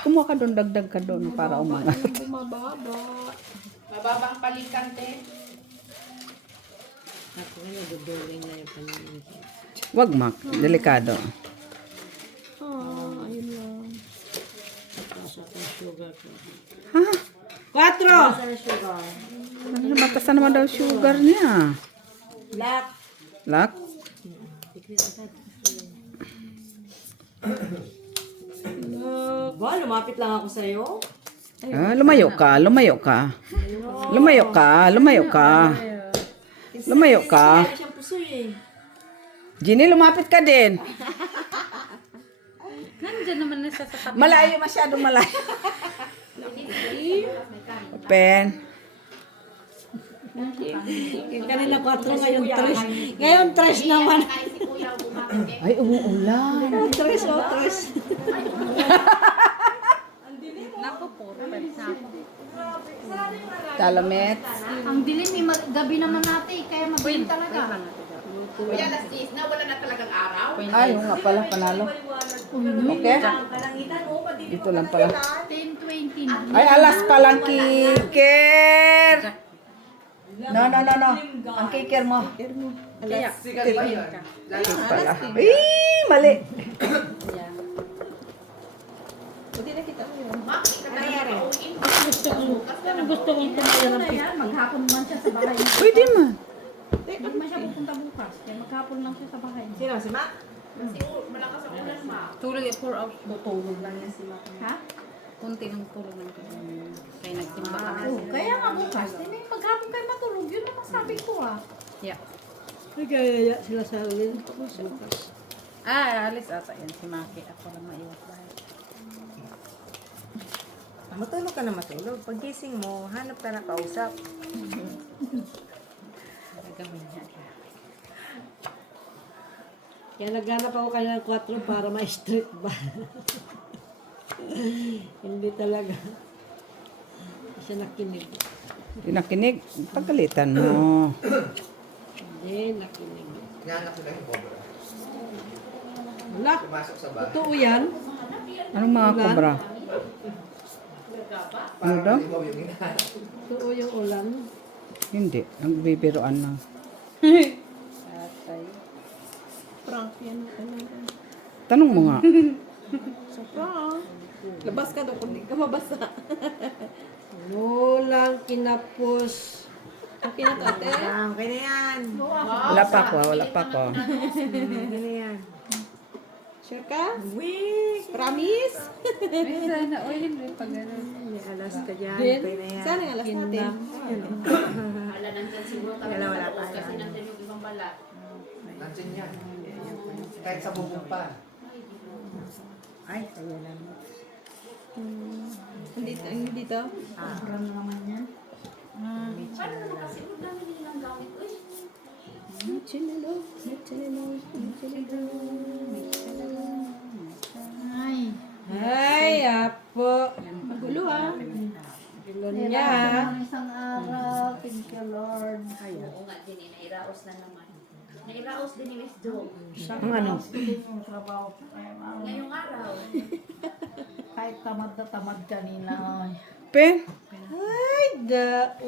Kumuha ka doon, dagdag ka doon para umangat. Bumababa. Mababang palikan, te. Ako nga naduduling na yung paningin. Wag, Mac. Delikado. Ayun lang. Tapos ako yung sugar ko. Ha? 4! Ano, batasan naman daw sugar niya. Black. Lak? Ba, lumapit lang ako sa'yo. Lumayo ka. Lumayo ka. Lumayo ka. Lumayo ka. Lumayo ka. Siyang pusoy eh. Ginny, lumapit ka din. Nandiyan naman na siya sa tabi. Malayo, masyadong malayo. Open. Yung kanina 4, ngayon 3. Ngayon 3 naman. Kain si Kuya bumabang. Ay, umuulan. 3 o 3. Naku, perfect na ako. Talamet. Ang dilim, gabi naman natin, kaya madilim talaga. Kuya, alas 10 na. Wala na talagang araw. Ay, oo nga pala, panalo. Okay. Dito lang pala. 10:20 na. Ay, alas palang kiker. No. Ang kiker mo. Sigal ba yun? Pala. Ay, mali. Mak, ika na yan. Pauwiin. Gusto kong pumunta na yan, maghapon man siya sa bahay. Pwede man. Hindi man siya pupunta bukas, kaya maghapon lang siya sa bahay. Sino? Si Mac? Kasi malakas ang ulan, ma. Tulog, 4 hours. Tutulog lang yan sila. Ha? Kunti ng tulog lang kasi. Kaya nagsimba ka na. Oo, kaya nga bukas. Hindi, maghapon kayo matulog. Yun ang masabi ko ah. Yeah. Ay, kaya sila sa ulit. Bukas. Alis ata yan si Maki. Ako lang maiwas bahay. Matulog ka na matulog. Paggising mo, hanap ka na kausap. Gagawin niya. Kaya naghanap ako kanina ng 4 para ma-street ba. Hindi talaga. Siya nakinig. Pinakinig. Pagkalitan mo. Hindi, nakinig. Hinahanap nila yung cobra. Wala. Pumasok sa bahay. Totoo yan. Anong mga kobra? Ano daw? Ikaw yung hinahanap. Totoo yung ulan. Hindi. Ang bibiroan lang. Prank yan. Tanong mo nga. Sa prank. Labas ka doon kung hindi ka mabasa. Walang kinapos. Okay na to, ate? Okay na yan. Wala pa ako. Okay na yan. Sure ka? Promise? Ay, sana. O, hindi pa ganun. May alas ka dyan. Din? Pwede na yan. Saan ang alas natin? Wala nandyan siguro kami Wala, wala tapos tayo. kasi nandyan yung ibang balat. Nandiyan yan. Kahit sa bubong pa. Ay, ayun lang. Hindi dito? Sobrang na naman yan. Paano naman kasi ang dami nilang gamit? Uy, Ay. Ay, apo. Magulo ah. Gulo niya ah. Naman isang araw. Thank you, Lord. oo nga din eh, nairaos na naman. Nairaos din ni Miss Jo. Ang ano? Hindi yung trabaho. Ay, ma'am. Ngayong araw. Kahit tamad na tamad kanina. Pen? Ay,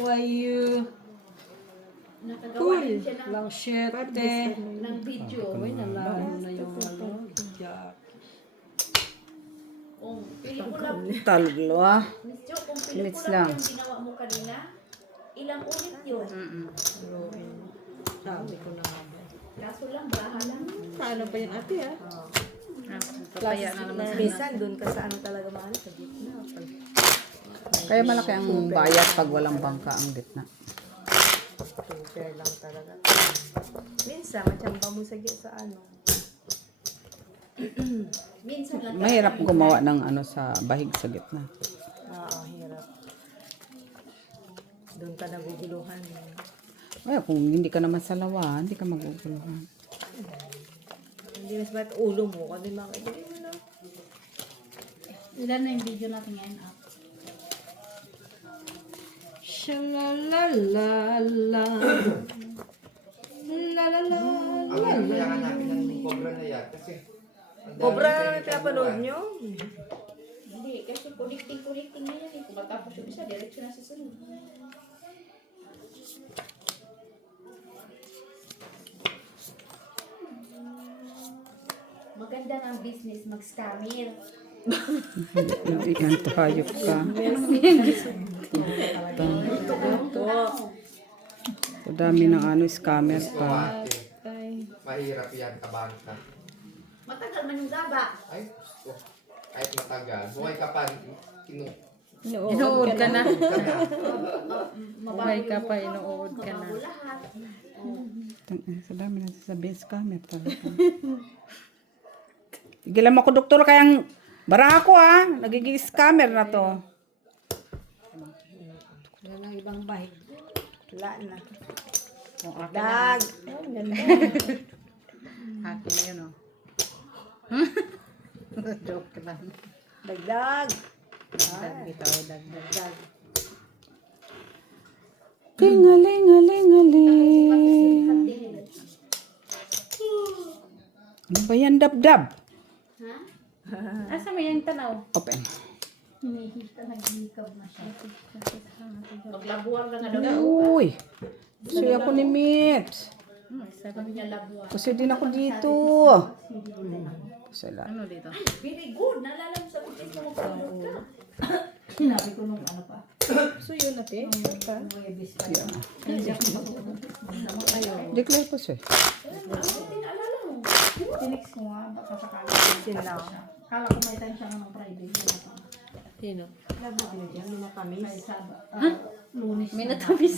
wayu. Nakagawa din siya ng, Lang shit eh. ng video. Nalaro na yung ano. Kung pelikula, Talo ah. Miss Jo, kung Minutes pelikula lang. yung ginawa mo kanina, ilang ulit yun? Sabi ko na nga ba. Kaso lang, baha lang. Paano pa yan ate ah? Papaya na naman. Minsan, doon ka sa ano talaga maano sa gitna. Kaya malaki ang bayad pag walang bangka ang gitna. Super lang talaga. Minsan, matsamba mo sa sa ano. Minsan lang. Mahirap gumawa ng ano sa bahig sa gitna. Oo, hirap. Doon ka naguguluhan. Ay, kung hindi ka naman sa lawa, hindi ka maguguluhan. Hindi mas ba't ulo mo? Kung di makikita mo na. Ilan na yung video natin ngayon up? Shalalala. Lalala. Ang kailangan natin ng cobra na yan. Kasi ang dami Cobra ng na pinapanood nyo? Hindi, kasi connecting na yan eh. Kung matapos yung isa, diretso na sa sunod. Maganda ng business, mag-scammer. Hindi yan hayop ka. Sa dami ng ano, scammer pa. mahirap yan, kabangka. Matagal man yung gaba. Ay, gusto. Kahit matagal. Buhay ka pa, Inuod ka na. Buhay ka pa, yung inuod ka na. mabago lahat. Sa dami na sasabihin, scammer talaga. Tigilan mo ako, doktor, kayang bara ako ah. Nagiging scammer na to. Wala nang ibang bahig. Wala na. Yung akin Dag! Akin na yun, oh. Joke lang. Dagdag! Dagdag bitaw, dagdag. Tingaling-aling-aling. Ano ba yan, dab-dab? Asa mo yung tanaw? Open. Hinihita, naghihikab na siya. Maglabuar ka nga daw. Uy! Suya ako ni Mitch. Sabi niya labuar. Kasi din ako dito. Sala. Ano dito? Very good. Naalala mo sa business mo mag-upload ka. Sinabi ko nung ano pa. So yun ate. Webis pa yun. Declare po siya. Naalala mo. Tinex ko nga, baka sakali. Sino? Kala ko may time siya ng Friday. Sino? Labo din dyan. Minatamis. Kahit Lunes. Minatamis.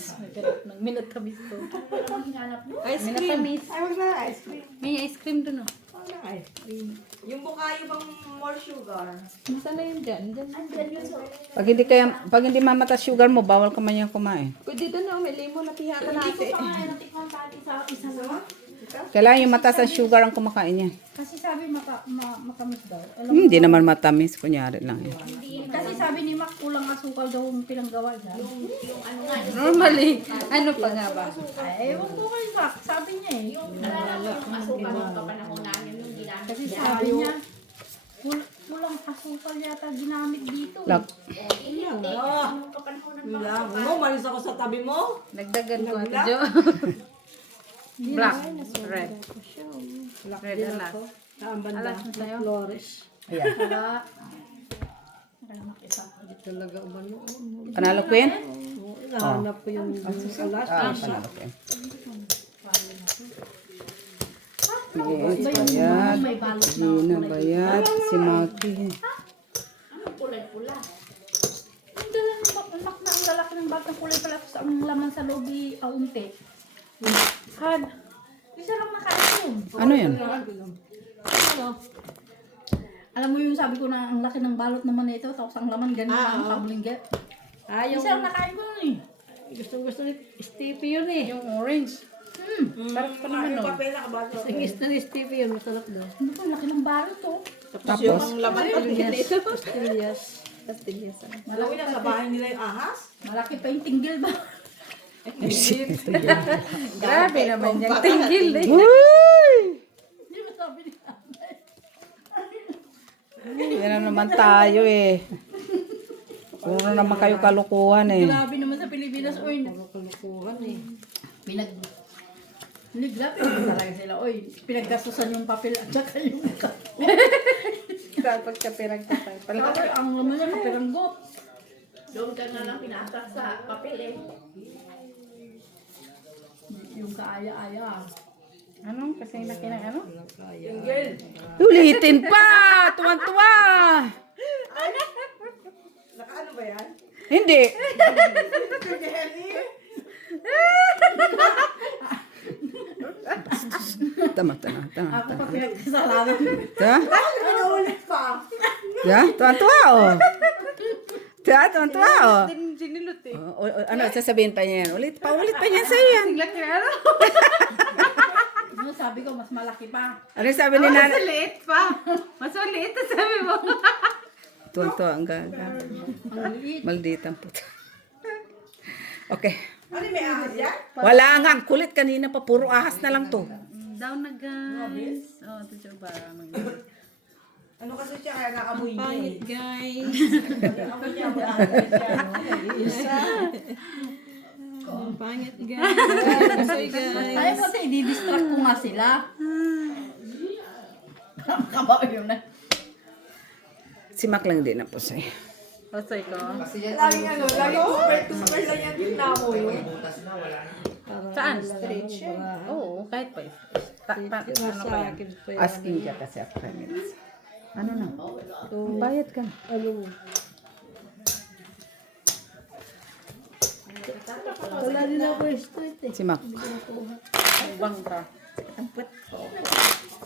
Minatamis to. Ano ang hinanap mo? Ice cream. Minatamis. Ay, wag na ice cream. May ice cream dun, oh. Wag na ice cream. Yung bukayo bang more sugar? Saan na yun dyan? Dyan. Andyan yun sa... Pag hindi mamata sugar mo, bawal ka man yan kumain. Pwede doon na. May lemon na piha ka Hindi ko natin. pa nga natikman dati sa isa mo. Kailangan yung mataas ang sugar ang kumakain yan. Kasi sabi matamis daw. Hindi naman matamis, kunyari lang yan. Kasi sabi ni Mac, kulang asukal daw yung pinanggawa niya. Yung ano nga, Normally, ano pa nga ba? Ay, ewan ko kay Mac. Sabi niya eh. yung naalala mo yung asukal ng kapanahon namin yung ginamit Kasi niya. sabi niya, kulang asukal yata ginamit dito. Lak. Yung kapanahon ng Lang. Mo, malis ako sa tabi mo. Nagdagan ko, Ate Jo. Black. Red. Red alas. Saan banda? Alas na sa'yo? Flores. Ayan. Wala. Kaya makita. Talaga umano. Panalo ko yan? Nahanap ko yung alas. Panalo ko yan. Mitch, bayat. May balot na Gina, bayat. Si Maki. Ano kulay pula? Ang dala ng baknak na ang lalaki ng bag ng kulay pala sa ang laman sa loob unti. Han. Isa lang nakain. Ano yun? Ano? Alam mo yung sabi ko na ang laki ng balot naman nito, tapos ang laman ganun ang kablingga. Yung Isa ang nakain ko nun eh. gusto ni Stevie yun eh. Yung orange. Sarap pa naman no. Singis na ni Stevie yun, masarap daw. Ano ba, laki ng balot to. Tapos, Pastillas. Pastillas. Malaki na sa bahay nila yung ahas? Malaki pa yung tinggil ba? Grabe naman yung tinggil eh. Hindi mo sabi ni Anay. yan na naman tayo eh. Puro naman kayo kalukuhan eh. Grabe naman sa Pilipinas, oy. Kalukuhan eh. Hindi, grabe naman talaga sila, oy. Pinaggastusan yung papel at saka yung Kapag ka pinagtatay. Kasi ang naman niya kapiranggot. Doon ka na lang pinatak sa papel eh. Yung kaaya-aya. Ano? Kasi nakinang ano? Ulitin pa! Tuwan-tuwa! Nakaano ba yan? Hindi. Tama. Ako pa pinagkasalanan. Ta? Ulit pa. Ta? Tuwan-tuwa oh. Ta? Tuwan-tuwa oh. Sinilot eh. Ano, sasabihin pa niya yan. Ulit pa niya sa'yo yan. Laki ano? Ano sabi ko, mas malaki pa. Ano sabi ni Mas Nana? maliit pa. Mas maliit na sabi mo. Tuwan-tuwa ang gaga. Ang liit. Maldita ang puto. Okay. Ano may ahas yan? Wala nga. Ang kulit kanina pa. Puro ahas na lang to. Down na guys. Oh, ito siya ba? Ano kasi siya kaya nakamoy niya eh. Guys. Amoy niya mo ahas siya. Pangit guys. Sorry guys. Ayaw kasi, i-distract ko nga sila. Kabaw yun na. Si Mac lang din na po sa'yo. Pasay ko. Kasi yan, Laging ano, laging super lang yan yung namoy. butas na, wala na. Saan? Oo, kahit pa. Ano pa yan? Asking ka kasi after minutes. Ano na? Bayad ka na. Wala din ako straight eh. Si Mac. Bang ka.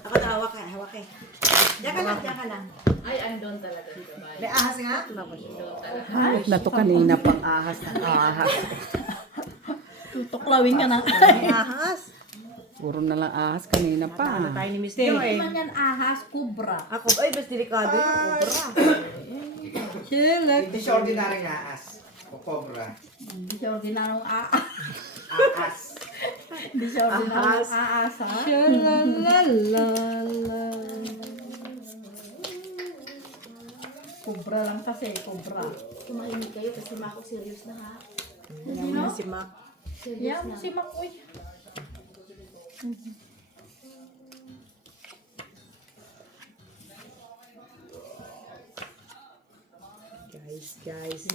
Ako na hawak eh. Diyan ka lang. Ay, andon talaga dito. May ahas nga? Na to kanina pang ahas ng ahas. Tutuklawin ka na. May ahas. Puro na lang ahas kanina pa. Tayo ni Miss Teo eh. Naman yan ahas, kubra. Ako, ay, mas delikado yung cobra. Hindi siya ordinary na ahas. O cobra. Hindi siya ordinarong aas. Ahas. Hindi siya ordinarong aas, ha? Kubra lang kasi, kubra. Kumahinig kayo kasi Mako serious na ha. Yan na si Mac. Yan, si Makoy. Guys.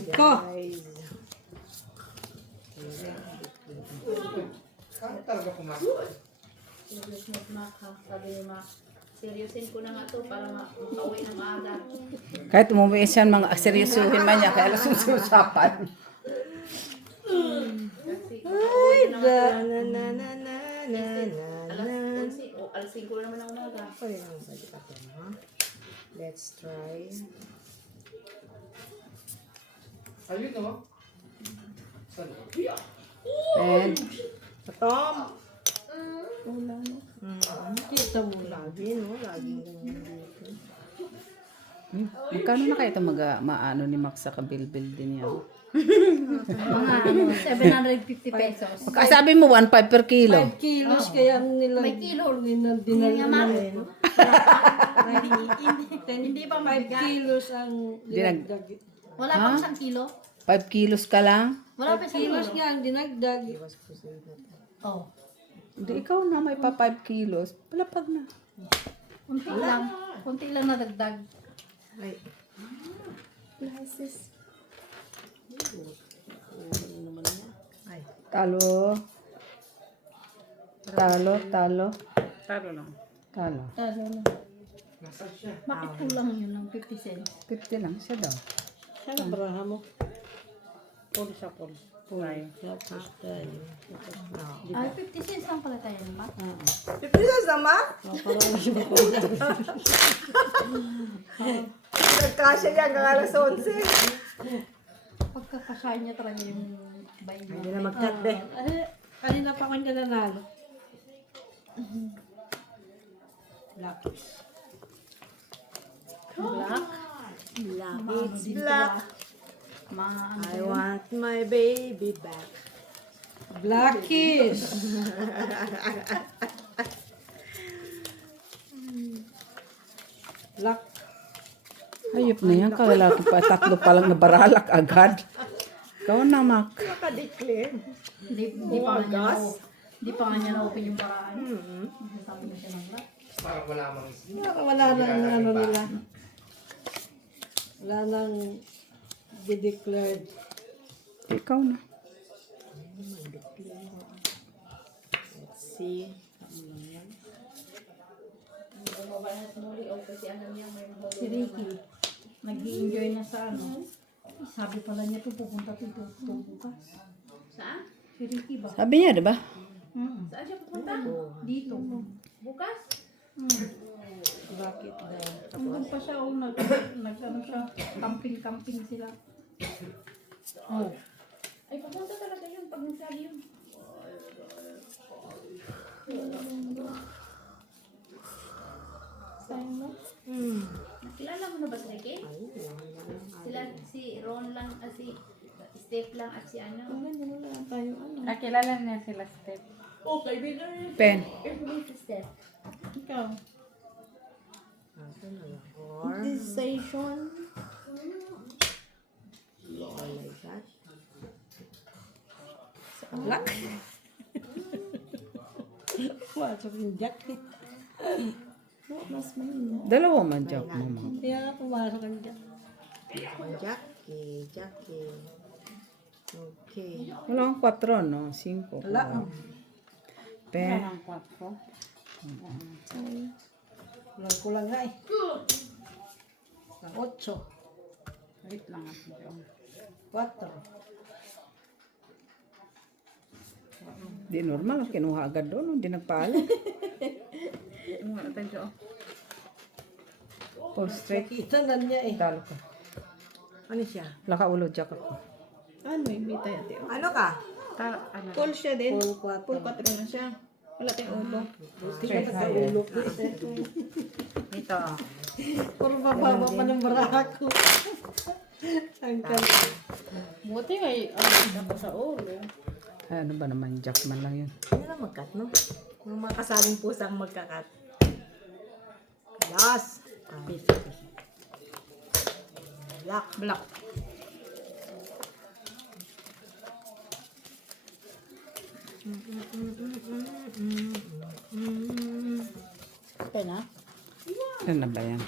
Kano talaga pumasok? Serious na Mak ha. Sabi ni Mak. Seryosin ko na nga to para makauwi ng maaga. Kahit umuwi siya, mga seryosuhin man niya, kaya alas usapan. Kasi makauwi na nga to. Na. Alas 5 na naman ang umaga. Let's try. Ayun o. Saan? And, Tom. Kita mo lagi, no? Laging ganyan dito. magkano na kayo ito maano ni Max sa kabilbil din yan? Mga ano, 750 pesos. Sabi mo 1.5 per kilo. 5 kilos kaya ang nilang May kilo. dinala namin. Hindi pa 5 kilos ang dinagdag. Wala pang 1 kilo? 5 kilos ka lang? Wala pa 1 kilo. Kilos nga ang dinagdag. Oh. Hindi, ikaw na may pa 5 kilos. Palapag na. Kunti lang. Kunti lang nadagdag. Ay. Talo. Talo lang. Talo. Talo na. Nasaan siya? Bakit kulang yun ng 50 cents? 50 lang siya daw. Sana baraha mo. Full siya, full. Tayo. Tapos tayo. Ay, 50 cents lang pala tayo naman. Pipilas naman? Nagkasya yan hanggang alas 11. Pagkakasya niya talaga yung bayi mo. Hindi na mag-cut be. Kanina pa ako niya nanalo. Blackies. Black. It's black. I want my baby back. Blackies! Black. Ayop na yan. Kalalaki pa. Tatlo pa lang na baralak agad. Ikaw na, Mac. Nakadeclare. Hindi pa nga niya hindi pa nga niya na-open yung paraan. Sabi na siya ng black. Parang wala mang Wala nang ano nila. Wala nang de-declared. Ikaw na. Let's see. Si Ricky, nag-i-enjoy na sa ano. Sabi pala niya to pupunta dito bukas. Saan? Si Ricky ba? Sabi niya, diba? Saan siya pupunta? Dito. Bukas? Bakit daw? Nandun pa siya o ano siya, camping sila. Oh. Ay, pupunta talaga yun pag nagsabi yun. Sayang mo? Nakilala mo na ba si Ricky? Sila, si Ron lang, si Steph lang at si ano. Wala tayo ano. Nakilala niya sila, Steph. Pen. Si Steph. Ikaw. Or, Sensation. like that. Black. Wala sa jacket. Dalawa man joke mo, Mac. Kaya nga pumasok ang jacket. Jackie. Okay. Wala kang 4, no? 5. Wala. Pen. Parang 4. Kulang nga eh. Ang 8. Wait lang ako dyan. 4. Di normal. Kinuha agad doon. Hindi nagpaalam. Ano nga tayo dyan? Full straight. Kita na niya eh. Talo ka. Ano siya? Laka ulo, jack ako. Ano yung bita yate? Ano ka? Ano? Full siya din. Full 4. Full 4 na siya. Wala tayong ulo. Straight Sa higher. ulo. Dito. Puro bababa pa ng baraha ko. Ang kanya. Buti ngay, ano ko sa ulo. Ay, ano ba naman, jack man lang yun. Hindi na mag-cut, no? Yung mga kasaling pusang magka-cut. Yes! Black. Black. Okay na? Ano na ba yan?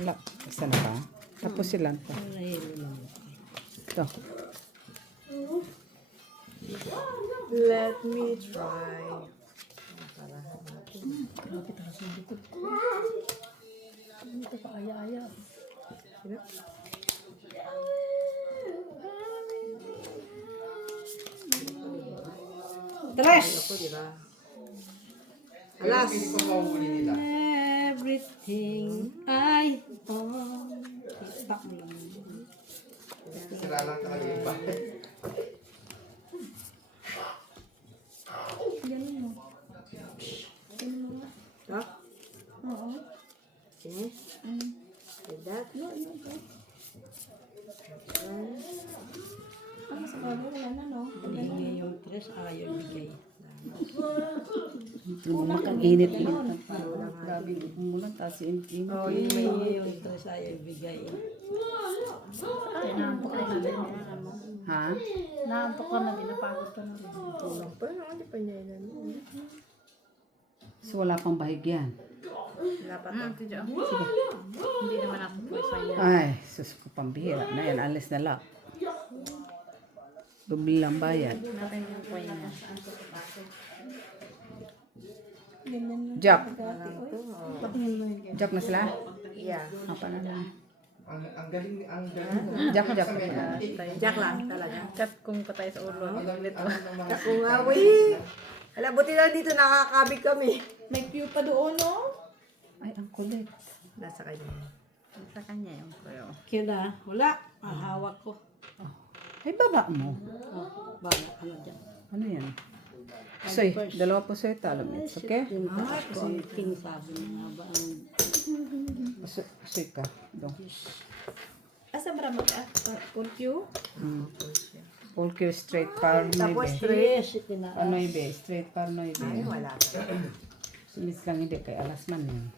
Wala. Isa na ba? Tapos sila pa. Ito. Let me try. Grabe talaga sa likod ko. Ito pa aya-aya. Sino? Tres! Ako, di ba? Alas! Hindi ko mahuli nila. Everything I own. Kita mo lang. Sila lang talaga yung bahay. Stop. Oo. Okay. Like that. Ano sa kabo? Wala na, no? Hindi yung tres, ayaw bigay. Makaginit mo. Grabe, umulan. Tapos yung Oh, yun may Yung tres, ayaw bigay. Naantok ka na din. Ha? Naantok ka na din. Napagod ka na rin. tulong pa. Ano pa niya yun? So, wala pang bahig yan. Wala pa to. Ito dyan. Hindi naman ako po sa inyo. Ay, sus ko pambihira na yan. Alis na lang. Doble lang bayad. Natin yung coin niya. Jack. Patingin mo yun. Jack na sila? Yeah. Apa na lang? Ang galing. Jack na Jack. Jack lang talaga. Kat kung patay sa ulo. Ako nga, wait. Alam, buti lang dito nakakabig kami. May view pa doon, no? Ay, ang kulit. Nasa kanya. Sa kanya yung kuyo. Kaya wala. Hawak ko. Ay, baba mo. Bala, ano dyan? Ano yan? Soy, dalawa po soy talamits, okay? King sabi na nga ba ang... Soy ka. Dong. Asa marami ka? Pulpyo? Full Q straight par Tapos noibe. straight. Yes, ito na. Noibe, straight par noibe. Ay, wala. Sumis lang hindi kay alas man yun.